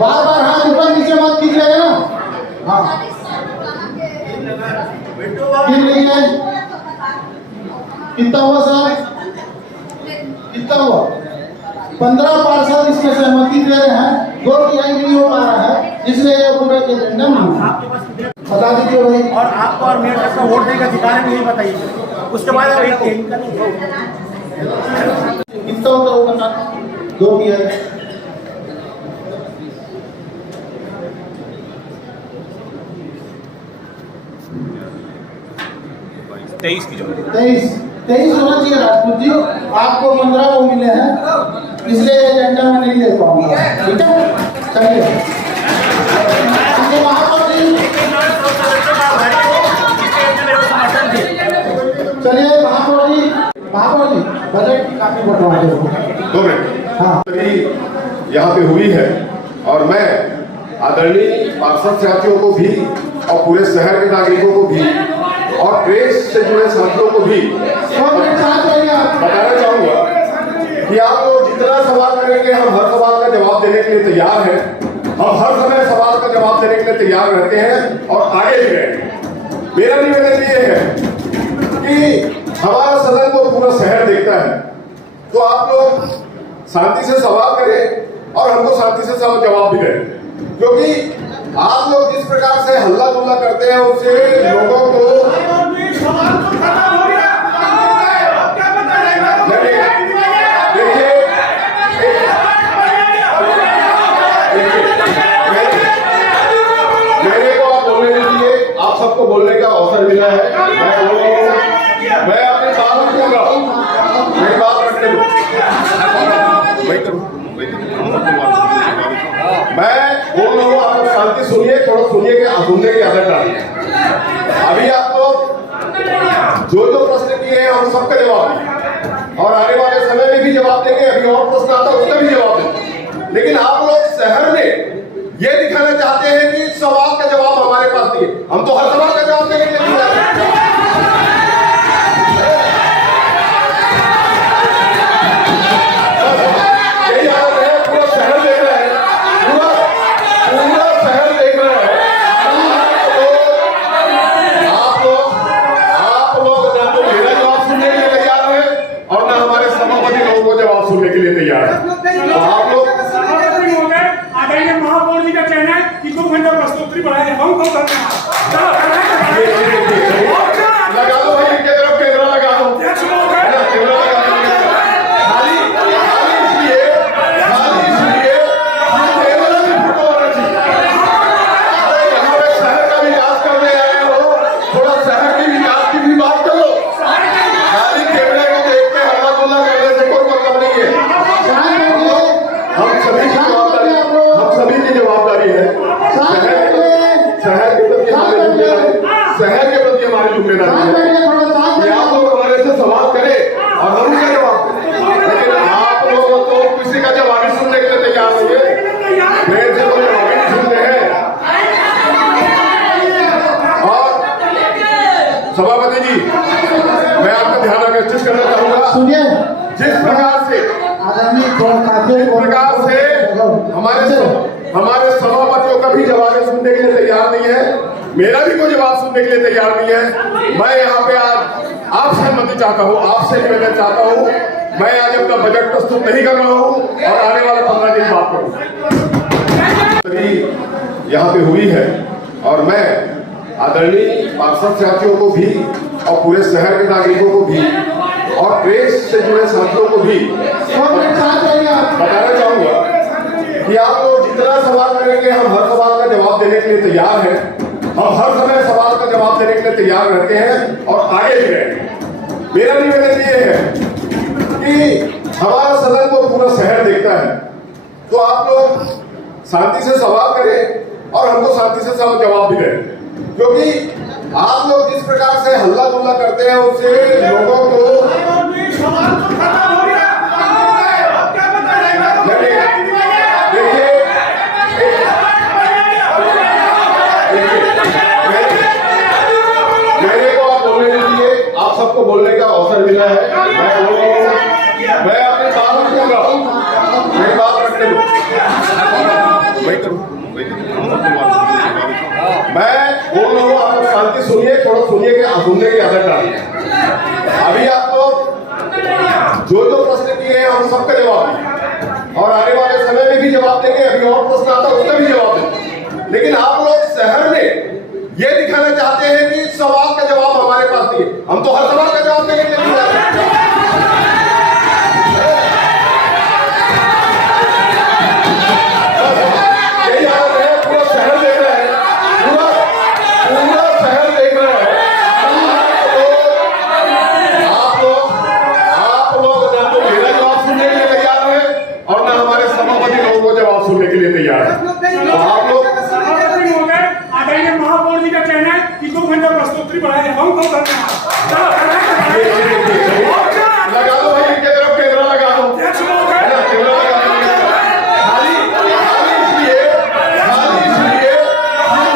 बार हाथ ऊपर नीचे मत कीजिएगा ना। हाँ, गिन लीजिए कितना हुआ सर? कितना हुआ? 15 पार्षद इसमें सहमति दे रहे हैं, 2 तिहाई नहीं हो पा रहा है, इसलिए ये पूरा एजेंडा नहीं है। बता दीजिए भाई। और आपको और मेयर का वोट देने का अधिकार है, नहीं बताइए। उसके बाद कितना होता होगा ना? 2 तिहाई। 23 की जरूरत 23 होना चाहिए राजपूत जी। आपको 15 वो मिले हैं, इसलिए एजेंडा में नहीं ले पाऊंगा। ठीक है, चलिए। चलिए महापौर जी, बजट काफी बंटवारे हो। 2 मिनट। हाँ, यहाँ पे हुई है और मैं आदरणीय पार्षद साथियों को भी और पूरे शहर के नागरिकों को भी और प्रेस से जुड़े साथियों को भी बताना चाहूंगा कि आप लोग जितना सवाल करेंगे हम हर सवाल का जवाब देने के लिए तैयार हैं। हम हर समय सवाल का जवाब देने के लिए तैयार रहते हैं और आगे भी रहेंगे। मेरा निवेदन ये है कि हमारा सदन को पूरा शहर देखता है, तो आप लोग शांति से सवाल करें और हमको शांति से सब जवाब भी दें, क्योंकि आप लोग जिस प्रकार से हल्ला गुल्ला करते हैं उससे लोगों को मेरे को आप बोलने दीजिए। आप सबको बोलने का अवसर मिला है, मैं अपनी बात रखूंगा। मेरी बात रखने दो, मैं बोल रहा हूँ। आप लोग शांति सुनिए, थोड़ा सुनिए कि सुनने की आदत डालिए। अभी आप लोग जो प्रश्न किए हैं हम सबका जवाब दें और आने वाले समय में भी जवाब देंगे। अभी और प्रश्न आता है उसका भी जवाब देंगे। लेकिन आप लोग शहर में ये दिखाना चाहते हैं कि सवाल का जवाब हमारे पास नहीं है। हम तो हर सवाल का जवाब देने के लिए तैयार हैं। यही हालत है, पूरा शहर देख रहा है, पूरा शहर देख रहा है। आप लोग ना तो मेरा जवाब सुनने के लिए तैयार है और ना हमारे सभापति लोगों को जवाब सुनने के लिए तैयार है। तो आप लोग आदरणीय महापौर जी का कहना है कि 2 घंटा प्रश्नोत्तरी बढ़ाए। हम कौन करते हैं? लगा दो भाई, इनके तरफ कैमरा लगा दो, कैमरा लगा दो। खाली इसलिए कैमरा भी फुटो होना चाहिए। अरे यहाँ पे शहर का विकास करने आए हो, थोड़ा शहर के विकास की भी बात करो। खाली कैमरे को देख के हल्ला गुल्ला करने से कोई मतलब नहीं है। हम सभी की जवाबदारी है। शहर के प्रति हमारी जिम्मेदारी है कि आप लोग हमारे से सवाल करें और हम उसका जवाब दें। लेकिन आप लोग तो किसी का जवाब ही सुनने के लिए तैयार नहीं है। मेरे से तो जवाब ही नहीं सुनते हैं। और सभापति जी, मैं आपका ध्यान आकर्षित करना चाहूंगा। सुनिए, जिस प्रकार से हमारे सभापतियों का भी जवाब सुनने के लिए तैयार नहीं है, मेरा भी कोई जवाब सुनने के लिए तैयार नहीं है। मैं यहाँ पे आज आपसे अनुमति चाहता हूँ, आपसे निवेदन चाहता हूँ। मैं आज अपना बजट प्रस्तुत नहीं कर रहा हूँ और आने वाले 15 दिन बात करूँ। यहाँ पे हुई है और मैं आदरणीय पार्षद साथियों को भी और पूरे शहर के नागरिकों को भी और प्रेस से जुड़े साथियों को भी बताना चाहूंगा कि आप लोग जितना सवाल करेंगे हम हर सवाल का जवाब देने के लिए तैयार हैं। हम हर समय सवाल का जवाब देने के लिए तैयार रहते हैं और आगे भी रहेंगे। मेरा निवेदन ये है कि हमारा सदन को पूरा शहर देखता है, तो आप लोग शांति से सवाल करें और हमको शांति से सब जवाब भी दें, क्योंकि आप लोग जिस प्रकार से हल्ला गुल्ला करते हैं उससे लोगों को मेरे को आप बोलने दीजिए। आप सबको बोलने का अवसर मिला है, मैं अपनी बात रखूंगा। मेरी बात रखने दो, मैं बोल रहा हूँ। आप लोग शांति सुनिए, थोड़ा सुनिए कि सुनने की आदत डालिए। अभी आप लोग जो प्रश्न हम सबका जवाब देंगे और आने वाले समय में भी जवाब देंगे। अभी और प्रश्न आता है उसका भी जवाब देंगे। लेकिन आप लोग शहर में ये दिखाना चाहते हैं कि सवाल का जवाब हमारे पास नहीं है। हम तो हर सवाल का जवाब देने के लिए तैयार हैं। यही हाल है, पूरा शहर देख रहा है, पूरा शहर देख रहा है। आप लोग ना तो मेरा जवाब सुनने के लिए तैयार है और ना हमारे सभापति लोगों को जवाब सुनने के लिए तैयार है। तो आप लोग आदरणीय महापौर जी का कहना है कि 2 घंटा प्रस्तुति बढ़ाया जाए। हम बहुत लगा दो भाई, इनके तरफ कैमरा लगा दो, कैमरा लगा दो। खाली इसलिए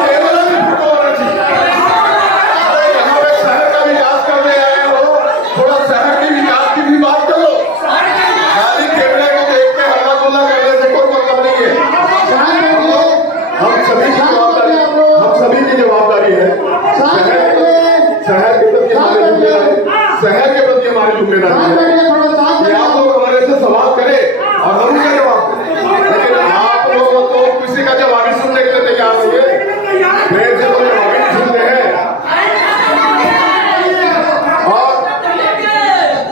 कैमरा भी फुटो होना चाहिए। अरे यहाँ पे शहर का विकास करने आए हो, थोड़ा शहर के विकास की भी बात करो। खाली कैमरे को देख के हल्ला गुल्ला करने से कोई मतलब नहीं है। हम सभी की जवाबदारी है। शहर के प्रति हमारी जिम्मेदारी है कि आप लोग हमारे से सवाल करें और हम उसका जवाब दें। लेकिन आप लोग तो किसी का जवाब ही सुनने के लिए तैयार नहीं है। मेरे से तो जवाब ही नहीं सुनते हैं। और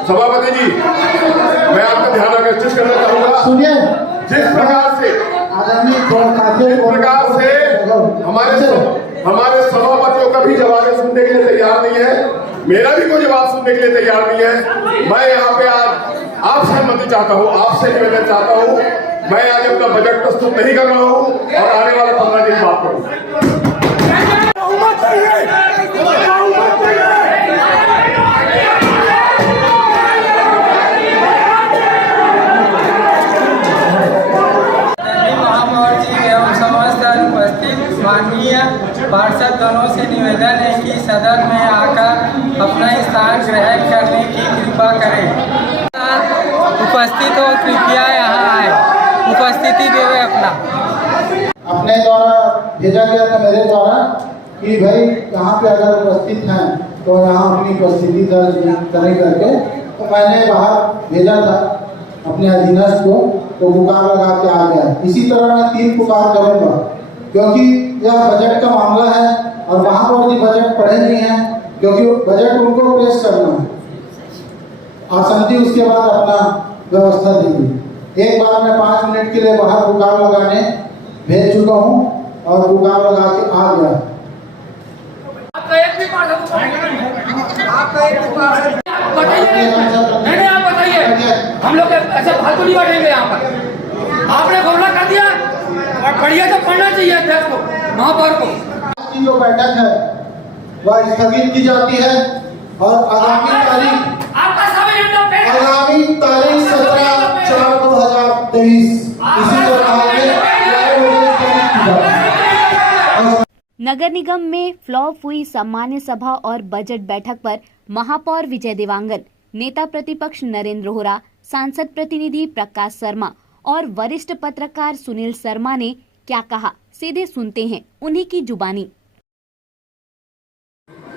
सभापति जी, मैं आपका ध्यान आकर्षित करना चाहूंगा। सुनिए, जिस प्रकार से हमारे सभापतियों का भी जवाब सुनने के लिए तैयार नहीं है, मेरा भी कोई जवाब सुनने के लिए तैयार नहीं है। मैं यहाँ पे आज आपसे अनुमति चाहता हूँ, आपसे निवेदन चाहता हूँ। मैं आज अपना बजट प्रस्तुत नहीं कर रहा हूँ और आने वाले 15 दिन बात करूँ। माननीय पार्षदों से निवेदन है कि सदन में आकर अपना स्थान ग्रहण करने की कृपा करें। उपस्थित हो, कृपया यहाँ आए, उपस्थिति देवे अपना। अपने द्वारा भेजा गया था, मेरे द्वारा, कि भाई यहाँ पे अगर उपस्थित हैं तो यहाँ अपनी उपस्थिति दर्ज करें करके। तो मैंने बाहर भेजा था अपने अधीनस्थ को, तो पुकार लगा के आ गया। इसी तरह मैं 3 पुकार करूँगा, क्योंकि यह बजट का मामला है और वहाँ पर भी बजट पढ़े नहीं है, क्योंकि बजट उनको पेश करना है। आसंती उसके बाद अपना व्यवस्था देंगे। एक बार मैं 5 मिनट के लिए बाहर पुकार लगाने भेज चुका हूँ और पुकार लगा के आ गया। आप बताइए, हम लोग ऐसे फालतू नहीं बैठेंगे यहाँ पर। आपने घोषणा कर दिया और बढ़िया तो पढ़ना चाहिए अध्यक्ष को, महापौर को। आज की जो बैठक है वह स्थगित की जाती है और आगामी तारीख 17/4/2023 इसी तरह नगर निगम में फ्लॉप हुई सामान्य सभा और बजट बैठक पर महापौर विजय देवांगन, नेता प्रतिपक्ष नरेंद्र होरा, सांसद प्रतिनिधि प्रकाश शर्मा और वरिष्ठ पत्रकार सुनील शर्मा ने क्या कहा, सीधे सुनते हैं उन्हीं की जुबानी।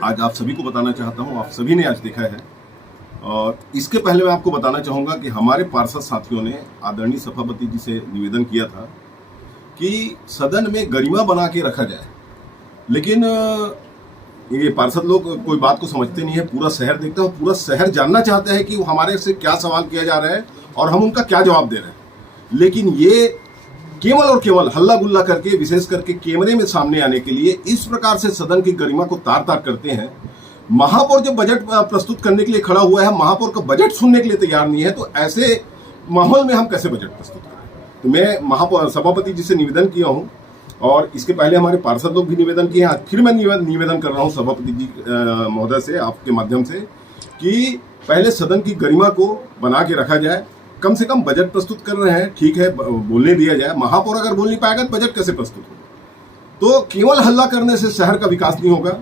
आज आप सभी को बताना चाहता हूं, आप सभी ने आज देखा है, और इसके पहले मैं आपको बताना चाहूंगा कि हमारे पार्षद साथियों ने आदरणीय सभापति जी से निवेदन किया था कि सदन में गरिमा बना के रखा जाए। लेकिन ये पार्षद लोग कोई बात को समझते नहीं है। पूरा शहर देखता है, पूरा शहर जानना चाहता है कि वो हमारे से क्या सवाल किया जा रहा है और हम उनका क्या जवाब दे रहे हैं। लेकिन ये केवल और केवल हल्ला गुल्ला करके, विशेष करके कैमरे में सामने आने के लिए इस प्रकार से सदन की गरिमा को तार तार करते हैं। महापौर जब बजट प्रस्तुत करने के लिए खड़ा हुआ है, महापौर का बजट सुनने के लिए तैयार नहीं है, तो ऐसे माहौल में हम कैसे बजट प्रस्तुत करें। तो मैं महापौर सभापति जी से निवेदन किया हूँ, और इसके पहले हमारे पार्षद लोग भी निवेदन किए हैं। फिर मैं निवेदन कर रहा हूँ सभापति जी महोदय से, आपके माध्यम से, कि पहले सदन की गरिमा को बना के रखा जाए। कम से कम बजट प्रस्तुत कर रहे हैं, ठीक है, बोलने दिया जाए। महापौर अगर बोल नहीं पाएगा तो बजट कैसे प्रस्तुत होगा। तो केवल हल्ला करने से शहर का विकास नहीं होगा।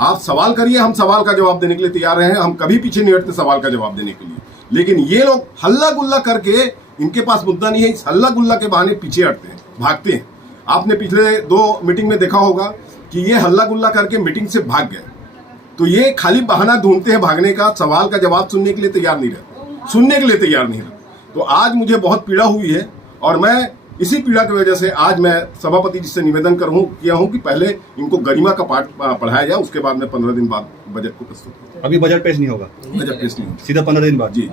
आप सवाल करिए, हम सवाल का जवाब देने के लिए तैयार हैं। हम कभी पीछे नहीं हटते सवाल का जवाब देने के लिए। लेकिन ये लोग हल्ला गुल्ला करके, इनके पास मुद्दा नहीं है, इस हल्ला गुल्ला के बहाने पीछे हटते हैं, भागते हैं। आपने पिछले 2 मीटिंग में देखा होगा कि ये हल्ला गुल्ला करके मीटिंग से भाग गए। तो ये खाली बहाना ढूंढते हैं भागने का, सवाल का जवाब सुनने के लिए तैयार नहीं रहते, सुनने के लिए तैयार नहीं रहते। तो आज मुझे बहुत पीड़ा हुई है और मैं इसी पीड़ा की वजह से आज मैं सभापति जी से निवेदन किया हूं कि पहले इनको गरिमा का पाठ पढ़ाया जाए, उसके बाद में 15 दिन बाद बजट को प्रस्तुत करूं। अभी बजट पेश नहीं होगा? बजट पेश नहीं होगा, सीधा 15 दिन बाद। जी।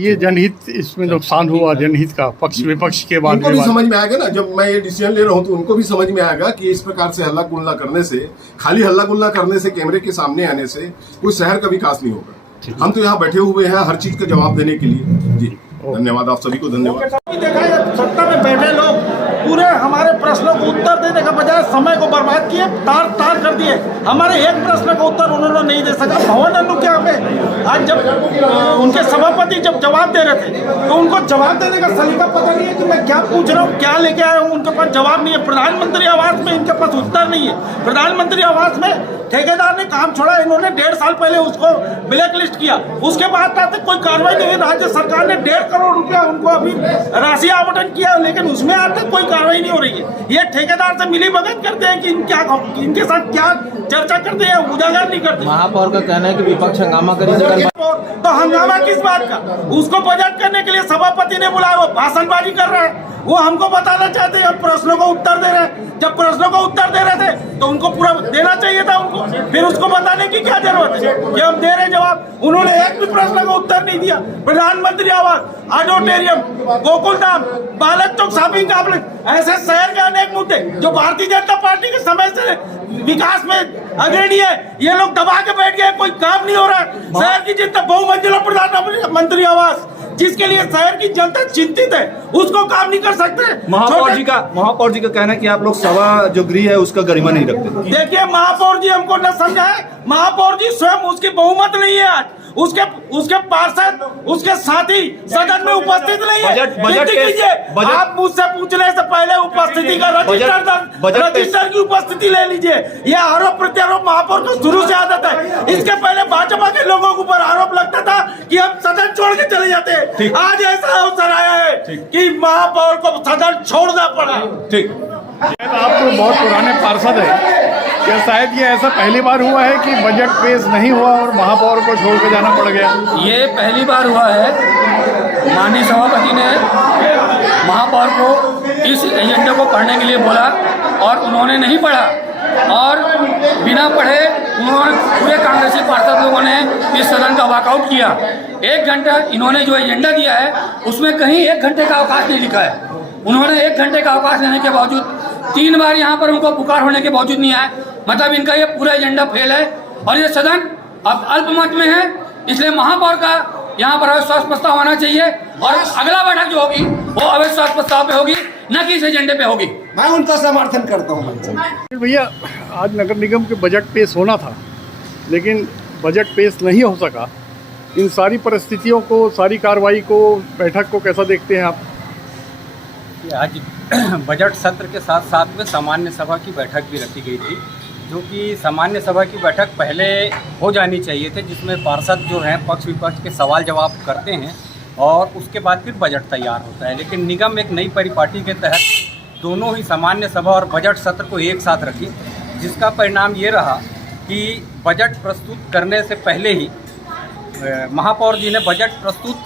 ये जनहित इसमें नुकसान हुआ, जनहित का पक्ष विपक्ष के बाद उनको भी समझ में आएगा ना, जब मैं ये डिसीजन ले रहा हूँ तो उनको भी समझ में आएगा कि इस प्रकार से हल्ला गुल्ला करने से, खाली हल्ला गुल्ला करने से, कैमरे के सामने आने से कोई शहर का विकास नहीं होगा। हम तो यहाँ बैठे हुए हैं हर चीज का जवाब देने के लिए। जी धन्यवाद, आप सभी को धन्यवाद। देखा है सत्ता में बैठे लोग पूरे हमारे प्रश्नों को उत्तर देने का बजाय समय को बर्बाद किए, तार कर दिए। हमारे एक प्रश्न का उत्तर उन्होंने नहीं दे सका। भवन अन्नू क्या हमें आज जब उनके सभापति जब जवाब दे रहे थे तो उनको जवाब देने का सलीका पता नहीं है कि मैं क्या पूछ रहा हूँ, क्या लेके आया हूँ। उनके पास जवाब नहीं है। प्रधानमंत्री आवास में इनके पास उत्तर नहीं है। प्रधानमंत्री आवास में ठेकेदार ने काम छोड़ा, इन्होंने 1.5 साल पहले उसको ब्लैक लिस्ट किया, उसके बाद तक कोई कार्रवाई नहीं हुई। राज्य सरकार ने 1.5 करोड़ रुपया उनको अभी राशि आवंटन किया, लेकिन उसमें आज तक कोई कार्रवाई नहीं हो रही है। ये ठेकेदार से मिली भगत करते हैं कि इनके साथ क्या चर्चा करते हैं, उजागर नहीं करते। महापौर का कहना है कि विपक्ष हंगामा करेगा, तो हंगामा किस बात का? उसको बजट करने के लिए सभापति ने बुलाया, वो भाषणबाजी कर रहा है। वो हमको बताना चाहते हैं, प्रश्नों को उत्तर दे रहे हैं। जब प्रश्नों को उत्तर दे रहे थे तो उनको पूरा देना चाहिए था उनको, फिर उसको बताने की क्या जरूरत है कि हम दे रहे जवाब। उन्होंने एक भी प्रश्न का उत्तर नहीं दिया। प्रधानमंत्री आवास, ऑडिटोरियम, गोकुल धाम, बालक चौक शॉपिंग कॉम्प्लेक्स, ऐसे शहर के अनेक मुद्दे जो भारतीय जनता पार्टी के समय से विकास में अग्रणी है, ये लोग दबा के बैठ गए, कोई काम नहीं हो रहा है। शहर की जनता बहुमंजिला प्रधानमंत्री आवास जिसके लिए शहर की जनता चिंतित है, उसको काम नहीं कर सकते। महापौर जी का कहना है कि आप लोग सभा जो गृह है उसका गरिमा नहीं रखते। देखिए महापौर जी हमको न समझाए, महापौर जी स्वयं उसकी बहुमत नहीं है आज, उसके पार्षद, उसके साथी सदन में उपस्थित नहीं है। आप मुझसे पूछने से पहले उपस्थिति का रजिस्टर की उपस्थिति ले लीजिए। ये आरोप प्रत्यारोप महापौर को शुरू से आदत है। इसके पहले भाजपा के लोगों के ऊपर आरोप लगता था कि हम सदन छोड़ के चले जाते हैं। आज ऐसा अवसर आया है कि महापौर को सदन छोड़ना पड़ा। ठीक, आप तो बहुत पुराने पार्षद है, क्या शायद ये ऐसा पहली बार हुआ है कि बजट पेश नहीं हुआ और महापौर को छोड़ के जाना पड़ गया? ये पहली बार हुआ है। माननीय सभापति ने महापौर को इस एजेंडे को पढ़ने के लिए बोला और उन्होंने नहीं पढ़ा, और बिना पढ़े उन्होंने पूरे कांग्रेसी पार्षद लोगों ने इस सदन का वॉकआउट किया। 1 घंटा इन्होंने जो एजेंडा दिया है उसमें कहीं 1 घंटे का अवकाश नहीं लिखा है। उन्होंने 1 घंटे का अवकाश लेने के बावजूद 3 बार यहाँ पर उनको पुकार होने के बावजूद नहीं आए। मतलब इनका ये पूरा एजेंडा फेल है और ये सदन अब अल्पमत में है। इसलिए महापौर का यहाँ पर अविश्वास प्रस्ताव आना चाहिए और अगला बैठक जो होगी वो अविश्वास प्रस्ताव पे होगी, न कि इस एजेंडे पे होगी। मैं उनका समर्थन करता हूँ। भैया आज नगर निगम के बजट पेश होना था, लेकिन बजट पेश नहीं हो सका। इन सारी परिस्थितियों को, सारी कार्रवाई को, बैठक को कैसा देखते हैं आप? आज बजट सत्र के साथ साथ में सामान्य सभा की बैठक भी रखी गई थी, जो कि सामान्य सभा की बैठक पहले हो जानी चाहिए थे, जिसमें पार्षद जो हैं पक्ष विपक्ष के सवाल जवाब करते हैं और उसके बाद फिर बजट तैयार होता है। लेकिन निगम एक नई परिपाटी के तहत दोनों ही सामान्य सभा और बजट सत्र को एक साथ रखी, जिसका परिणाम ये रहा कि बजट प्रस्तुत करने से पहले ही महापौर जी ने बजट प्रस्तुत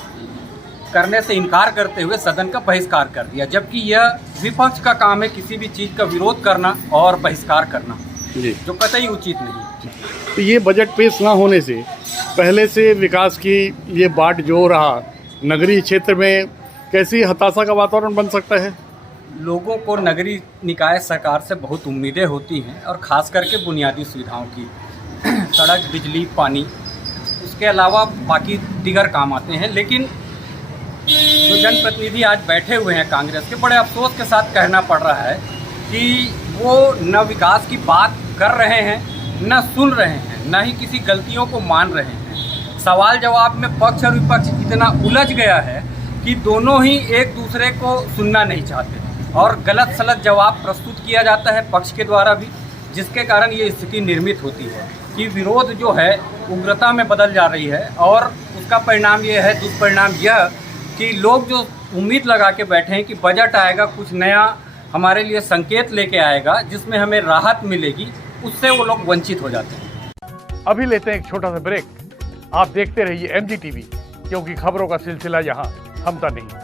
करने से इनकार करते हुए सदन का बहिष्कार कर दिया, जबकि यह विपक्ष का काम है किसी भी चीज़ का विरोध करना और बहिष्कार करना, जो कतई उचित नहीं। तो ये बजट पेश ना होने से पहले से विकास की ये बाट जो रहा, नगरीय क्षेत्र में कैसी हताशा का वातावरण बन सकता है? लोगों को नगरीय निकाय सरकार से बहुत उम्मीदें होती हैं और ख़ास करके बुनियादी सुविधाओं की, सड़क, बिजली, पानी, उसके अलावा बाकी दीगर काम आते हैं। लेकिन जो जनप्रतिनिधि आज बैठे हुए हैं कांग्रेस के, बड़े अफसोस के साथ कहना पड़ रहा है कि वो न विकास की बात कर रहे हैं, न सुन रहे हैं, न ही किसी गलतियों को मान रहे हैं। सवाल जवाब में पक्ष और विपक्ष इतना उलझ गया है कि दोनों ही एक दूसरे को सुनना नहीं चाहते और गलत सलत जवाब प्रस्तुत किया जाता है पक्ष के द्वारा भी, जिसके कारण ये स्थिति निर्मित होती है कि विरोध जो है उग्रता में बदल जा रही है। और उसका परिणाम ये है, दुष्परिणाम यह कि लोग जो उम्मीद लगा के बैठे हैं कि बजट आएगा, कुछ नया हमारे लिए संकेत लेके आएगा जिसमें हमें राहत मिलेगी, उससे वो लोग वंचित हो जाते हैं। अभी लेते हैं एक छोटा सा ब्रेक। आप देखते रहिए MG TV, क्योंकि खबरों का सिलसिला यहाँ क्षमता नहीं।